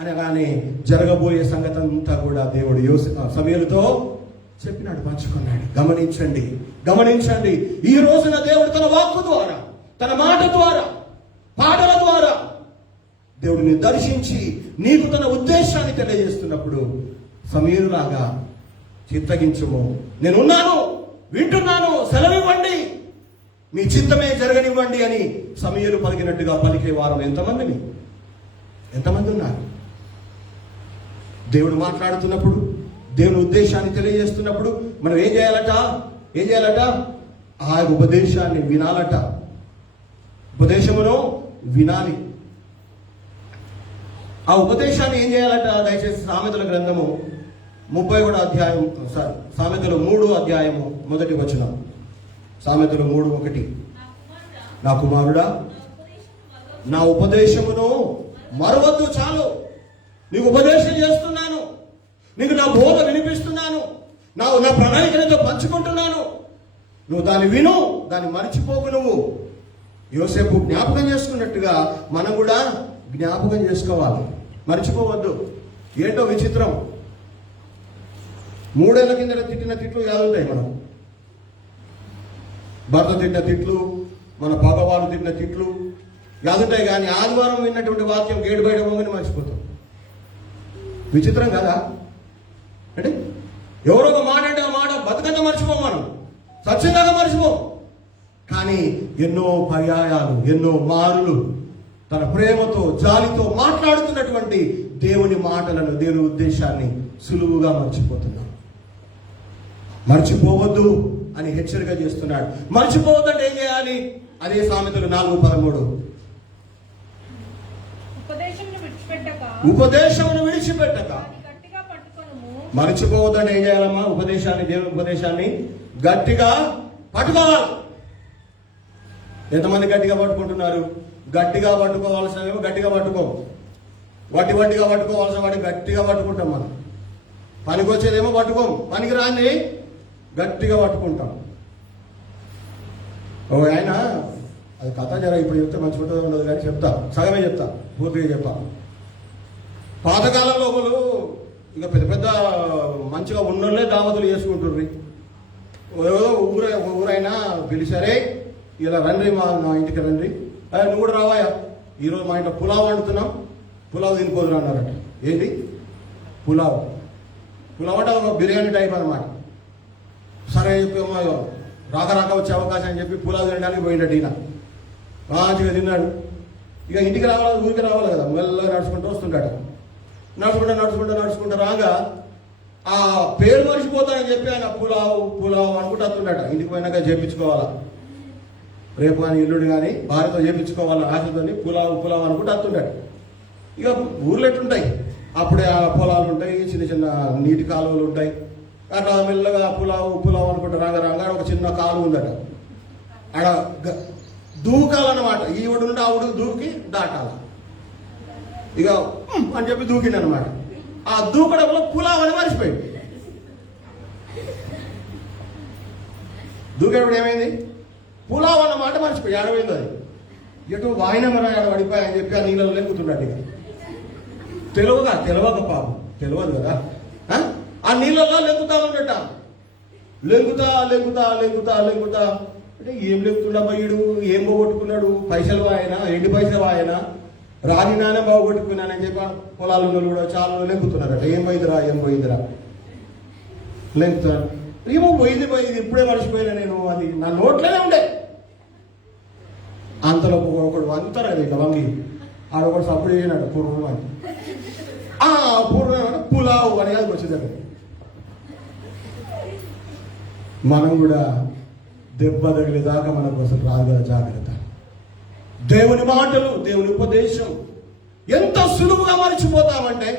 అనగానే జరగబోయే సంగతి అంతా కూడా దేవుడు సమూయేలుతో చెప్పినాడు, పంచుకున్నాడు. గమనించండి. ఈ రోజున దేవుడు తన వాక్కు ద్వారా, తన మాట ద్వారా, పాటల ద్వారా దేవుడిని దర్శించి నీకు తన ఉద్దేశాన్ని తెలియజేస్తున్నప్పుడు సమూయేలులాగా చిత్తగించుము, నేనున్నాను, వింటున్నాను, సెలవివ్వండి, మీ చిత్తమే జరగనివ్వండి అని సమూయేలు పలికినట్టుగా పలికే వారం ఎంతమంది ఉన్నారు? దేవుడు మాట్లాడుతున్నప్పుడు, దేవుని ఉద్దేశాన్ని తెలియజేస్తున్నప్పుడు మనం ఏం చేయాలట? ఆ ఉపదేశాన్ని వినాలట. ఉపదేశమును వినాలి. ఆ ఉపదేశాన్ని ఏం చేయాలట? దయచేసి సామెతల గ్రంథము 31 అధ్యాయం, సామెతలు 3 అధ్యాయము 1 వచనం. సామెతలు 3:1, నా కుమారుడా నా ఉపదేశమును మరవద్దు. చాలు, నీకు ఉపదేశం చేస్తున్నాను, నీకు నా బోధ వినిపిస్తున్నాను, నా ప్రణాళికలతో పంచుకుంటున్నాను, నువ్వు దాన్ని విను, దాన్ని మర్చిపోకు. నువ్వు యోసేపు జ్ఞాపకం చేసుకున్నట్టుగా మనం కూడా జ్ఞాపకం చేసుకోవాలి, మర్చిపోవద్దు. ఏంటో విచిత్రం, 3 ఏళ్ల కింద తిట్టిన తిట్లు యాదుంటాయి. మనం భర్త తిట్టిన తిట్లు, మన పగవారు తిట్టిన తిట్లు యాదుంటాయి. కానీ ఆదివారం విన్నటువంటి వాక్యం గేడు బయట పోగానే మర్చిపోతాం. విచిత్రం కదా? అంటే ఎవరో ఒక మాట అంటే ఆ మాట బతుకంతా మర్చిపోం, మనం సత్యంగా మర్చిపోం. కానీ ఎన్నో పర్యాయాలు, ఎన్నో మారులు తన ప్రేమతో, జాలితో మాట్లాడుతున్నటువంటి దేవుని మాటలను, దేవుని ఉద్దేశాన్ని సులువుగా మర్చిపోతున్నాం. మర్చిపోవద్దు అని హెచ్చరిక చేస్తున్నాడు. మర్చిపోవద్దంటే ఏం చేయాలి? అదే సామెతలు 4:13, ఉపదేశమును విడిచిపెట్టక. మర్చిపోవద్దంటే ఏం చేయాలమ్మా? ఉపదేశాన్ని, దేవుని ఉపదేశాన్ని గట్టిగా పట్టుకోవాలి. ఎంతమంది గట్టిగా పట్టుకుంటున్నారు? గట్టిగా పట్టుకోవాల్సినవేమో గట్టిగా పట్టుకో, వట్టిగా పట్టుకోవాల్సిన వాటి గట్టిగా పట్టుకుంటాం. మనం పనికొచ్చేదేమో పట్టుకోం, పనికి రాని గట్టిగా పట్టుకుంటాం. ఆయన అది కథ జర ఇప్పుడు చెప్తే మంచి ఉంటుందో ఉండదు కానీ చెప్తా, సగమే చెప్తా, పూర్తిగా చెప్తా. పాతకాలంలో ఒకరు ఇక పెద్ద మంచిగా ఉన్నోళ్ళే దావతులు చేసుకుంటుర్రి. ఏదో ఊరైనా పిలిచారే, ఇలా రండి మా ఇంటికి రండి, నువ్వు కూడా రావాయా, ఈరోజు మా ఇంట్లో పులావ్ వండుతున్నాం, పులావ్ తినిపోదురు అన్నారట. ఏంటి పులావ్ అంటే ఒక బిర్యానీ టైప్ అనమాట. సరే చెప్పేమో రాక వచ్చే అవకాశం అని చెప్పి పులావ్ తినడానికి పోయినట్టు ఈయన మంచిగా తిన్నాడు. ఇక ఇంటికి రావాలి, ఊరికి రావాలి కదా, మెల్లగా నడుచుకుంటూ వస్తుంటాడు. నడుచుకుంటూ రాగా ఆ పేరు మర్చిపోతానని చెప్పి ఆయన పులావ్ అనుకుంటూ వస్తుంటాడు. ఇంటికి పోయినాక చేయించుకోవాలా. రేపు కానీ ఇల్లుడు కానీ భార్యతో చేపించుకోవాలని ఆశతోని పులావు అనుకుంటూ వస్తుంటాడు. ఇక ఊర్లు ఎట్లుంటాయి, అప్పుడే ఆ పొలాలు ఉంటాయి, చిన్న చిన్న నీటి కాలువలు ఉంటాయి. అట్లా మెల్లగా పులావు అనుకుంటా రంగ ఒక చిన్న కాలువ ఉందట. ఆడ దూకాలన్నమాట. ఈవిడు నుండి ఆవిడు దూకి దాటాల. ఇక అని చెప్పి దూకిండనమాట. ఆ దూకడంలో పులావ్ అని మర్చిపోయింది. దూకేటప్పుడు ఏమైంది, పులావ్ అన్నమాట మర్చిపోయి ఆడపోయింది. అది ఎటు వాయినమరా ఆడ పడిపోయాయని చెప్పి ఆ నీళ్ళలో లెంగుతున్నాడు. ఇక తెలియక పాపం తెలియదు కదా. ఆ నీళ్ళల్లో లెంగుతా ఉన్నట. లెంగుతా అంటే ఏం లెంగుతున్నా బయ్యుడు, ఏం పోగొట్టుకున్నాడు, పైసలు ఆయన, ఎండి పైసలు ఆయన, రాని నానే బాగొట్టుకున్నానని చెప్పి పొలాలు కూడా చాలా లెంగుతున్నారట. ఏం పోయిందిరా లెంగుతాను. ఏమో పోయింది ఇప్పుడే మర్చిపోయినా నేను, అది నా నోట్లోనే ఉండే. అంతలో ఒకడు అంతరా ఇక వంగి ఆడొకటి సప్పుడు చేయనాడు పూర్వం అని. పూర్వం పులావు అని అది వచ్చేదాన్ని. మనం కూడా దెబ్బ తగిలేదాకా మన కోసం రాదు కదా, జాగ్రత్త. దేవుని మాటలు, దేవుని ఉపదేశం ఎంత సులువుగా మర్చిపోతామంటే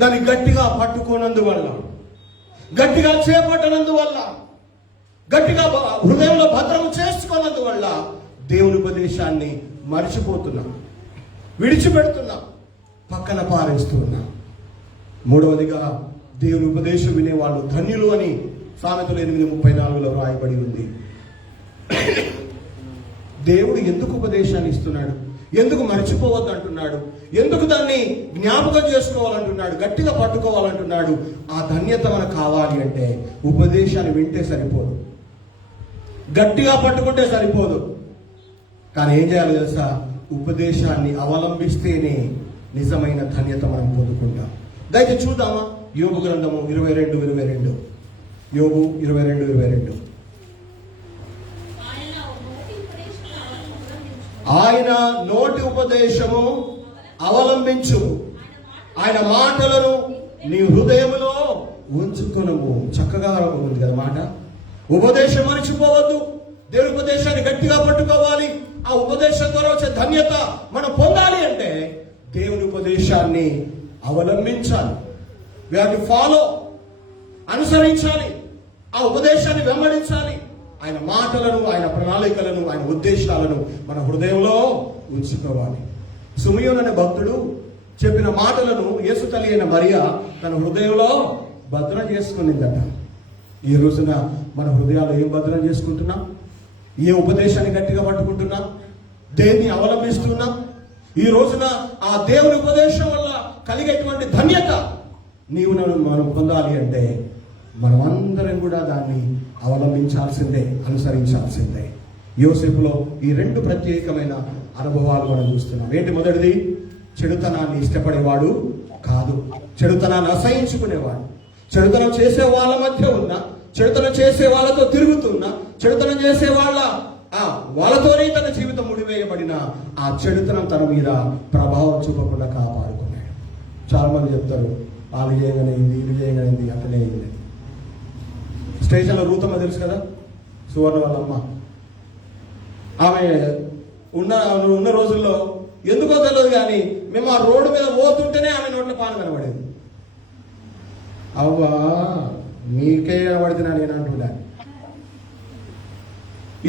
దాన్ని గట్టిగా పట్టుకోనందువల్ల, గట్టిగా చేపట్టనందువల్ల, గట్టిగా హృదయంలో భద్రం చేసుకున్నందువల్ల దేవుని ఉపదేశాన్ని మర్చిపోతున్నాం, విడిచిపెడుతున్నాం, పక్కన పారేస్తున్నాం. మూడవదిగా దేవుని ఉపదేశం వినేవాళ్ళు ధన్యులు అని సామెతలు 8:34 రాయబడి ఉంది. దేవుడు ఎందుకు ఉపదేశాన్ని ఇస్తున్నాడు, ఎందుకు మర్చిపోవద్దు అంటున్నాడు, ఎందుకు దాన్ని జ్ఞాపకం చేసుకోవాలంటున్నాడు, గట్టిగా పట్టుకోవాలంటున్నాడు? ఆ ధన్యత మనకు కావాలి అంటే ఉపదేశాన్ని వింటే సరిపోదు, గట్టిగా పట్టుకుంటే సరిపోదు. కానీ ఏం చేయాలి తెలుసా? ఉపదేశాన్ని అవలంబిస్తేనే నిజమైన ధన్యత మనం పొందుకుంటాం. దయచేసి చూద్దామా యోబు గ్రంథము 22:22. యోబు 22:22. ఆయన నోటి ఉపదేశము అవలంబించు, ఆయన మాటలను నీ హృదయములో ఉంచుకొనుము. చక్కగా ఉంది కదా మాట. ఉపదేశం మర్చిపోవద్దు, దేవుని ఉపదేశాన్ని గట్టిగా పట్టుకోవాలి. ఆ ఉపదేశం ద్వారా వచ్చే ధన్యత మనం పొందాలి అంటే దేవుని ఉపదేశాన్ని అవలంబించాలి. వి హావ్ టు ఫాలో, అనుసరించాలి, ఆ ఉపదేశాన్ని వెంబడించాలి. ఆయన మాటలను, ఆయన ప్రణాళికలను, ఆయన ఉద్దేశాలను మన హృదయంలో ఉంచుకోవాలి. సుమయోను అనే భక్తుడు చెప్పిన మాటలను యేసు తల్లి అయిన మరియా తన హృదయంలో భద్రం చేసుకునిందట. ఈ రోజున మన హృదయాలు ఏం భద్రం చేసుకుంటున్నాం? ఏ ఉపదేశాన్ని గట్టిగా పట్టుకుంటున్నాం? దేన్ని అవలంబిస్తున్నాం? ఈ రోజున ఆ దేవుని ఉపదేశం వల్ల కలిగేటువంటి ధన్యత నీవు మనం పొందాలి అంటే మనమందరం కూడా దాన్ని అవలంబించాల్సిందే, అనుసరించాల్సిందే. యోసేపులో ఈ 2 ప్రత్యేకమైన అనుభవాలు మనం చూస్తున్నాం. ఏంటి? మొదటిది, చెడుతనాన్ని ఇష్టపడేవాడు కాదు, చెడుతనాన్ని అసహించుకునేవాడు. చెడుతనం చేసే వాళ్ళ మధ్య ఉన్న, చెడుతనం చేసే వాళ్ళతో తిరుగుతున్న, చెడుతనం చేసే వాళ్ళతోనే తన జీవితం ముడివేయబడిన ఆ చెడుతనం తన మీద ప్రభావం చూపకుండా కాపాడుకున్నాడు. చాలా మంది చెప్తారు వాళ్ళు చేయగలిగింది, ఇది చేయగలిగింది, అట్లనే అయింది. స్టేషన్లో రూతమ్మ తెలుసు కదా, సువర్ణ వాళ్ళ అమ్మ. ఆమె ఉన్న రోజుల్లో ఎందుకో తెలియదు కానీ మేము ఆ రోడ్డు మీద పోతుంటేనే ఆమె నోట్ల పాలు కనబడేది. అవ్వా మీకే కనబడుతున్నా నేను అంటున్నా.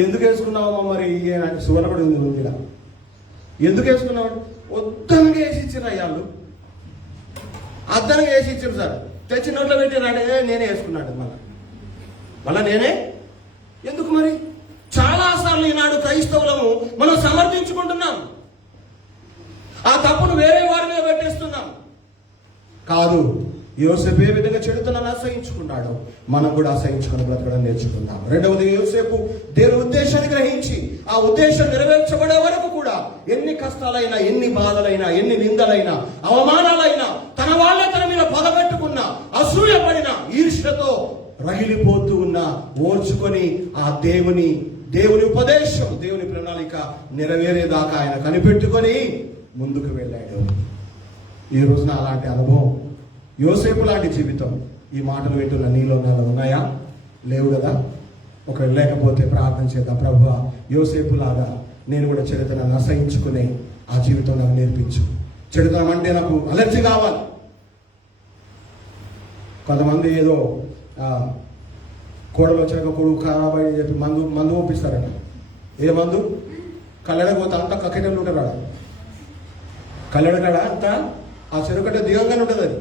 ఎందుకు వేసుకున్నావమ్మా మరి? సువర్ణ కూడా ఉంది ఇలా. ఎందుకు వేసుకున్నావు? వద్దనగా వేసి ఇచ్చారు అయ్యాళ్ళు, అద్దనగా వేసి ఇచ్చారు సార్. తెచ్చి నోట్లో పెట్టినాడే నేనే వేసుకున్నాడు. మళ్ళా నేనే ఎందుకు మరి? చాలాసార్లు ఈనాడు క్రైస్తవులము మనం సమర్థించుకుంటున్నాం, ఆ తప్పును వేరే వారి మీద పెట్టేస్తున్నాం. కాదు, యోసేపు ఏ విధంగా చెడుతనాన్ని అసహించుకున్నాడో మనం కూడా అసహించుకుని బ్రతకడం నేర్చుకుందాం. రెండవది, యోసేపు దేవుని ఉద్దేశాన్ని గ్రహించి ఆ ఉద్దేశం నెరవేర్చబడే వరకు కూడా ఎన్ని కష్టాలైనా, ఎన్ని బాధలైనా, ఎన్ని నిందలైనా, అవమానాలైనా, తన వాళ్ళే తన మీద పగబెట్టుకున్న, అసూయపడిన, ఈర్ష్యతో రగిలిపోతూ ఉన్న ఓర్చుకొని ఆ దేవుని ఉపదేశం, దేవుని ప్రణాళిక నెరవేరేదాకా ఆయన కనిపెట్టుకొని ముందుకు వెళ్ళాడు. ఈ రోజున అలాంటి అనుభవం, యోసేపు లాంటి జీవితం ఈ మాటలు వింటున్న నీలో నాలో ఉన్నాయా? లేవు కదా. ఒకవేళ లేకపోతే ప్రార్థన చేద్దాం. ప్రభువా, యోసేపులాగా నేను కూడా చెడుతనాన్ని అసహించుకునే ఆ జీవితం నాకు నేర్పించు. చెడుతనం అంటే నాకు అలర్జీ కావాలి. కొంతమంది ఏదో కోడలు వచ్చాక కొడుకు ఖరాబ్ అని చెప్పి మందు పంపిస్తారట. ఏ మందు? కల్లెడపోతే అంతా కక్కెటలు ఉంటాడు. కల్లెడకాడ అంతా ఆ చెరుకట్ట దిగంగానే ఉంటుంది. అది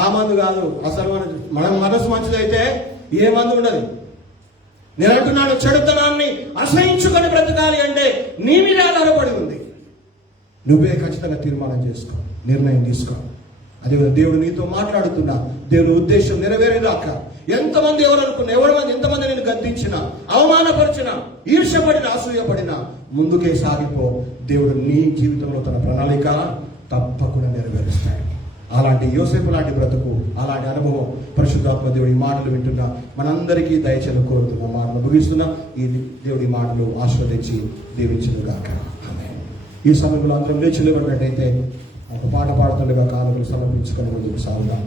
ఆ మందు కాదు. అసలు మన మనసు మంచిదైతే ఏ మందు ఉండదు. నేను అంటున్నాను, చెడుతనాన్ని అసహించుకొని బ్రతకాలి అంటే నీ మీద ఆధారపడి ఉంది. నువ్వే ఖచ్చితంగా తీర్మానం చేసుకో, నిర్ణయం తీసుకో. అదే దేవుడు నీతో మాట్లాడుతున్నా. దేవుని ఉద్దేశం నెరవేరేదాక ఎంతమంది ఎంతమంది నేను గద్దించినా, అవమానపరిచినా, ఈర్ష్యపడినా, అసూయపడినా ముందుకే సాగిపో. దేవుడు నీ జీవితంలో తన ప్రణాళిక తప్పకుండా నెరవేరుస్తాడు. అలాంటి యోసేపు లాంటి బ్రతుకు, అలాంటి అనుభవం పరిశుద్ధాత్మ దేవుడి మాటలు వింటున్నా మనందరికీ దయచేసి కోరుతున్నా. మాటలు ముగిస్తున్నా. ఈ దేవుడి మాటలు ఆస్వాదించి దీవించును గాక. ఈ సమయంలో అందరం లేచి నిలబడినట్టయితే ఒక పాట పాడుతుండగా కానుకలు సమర్పించుకొని ముందుకు సాగుదాం.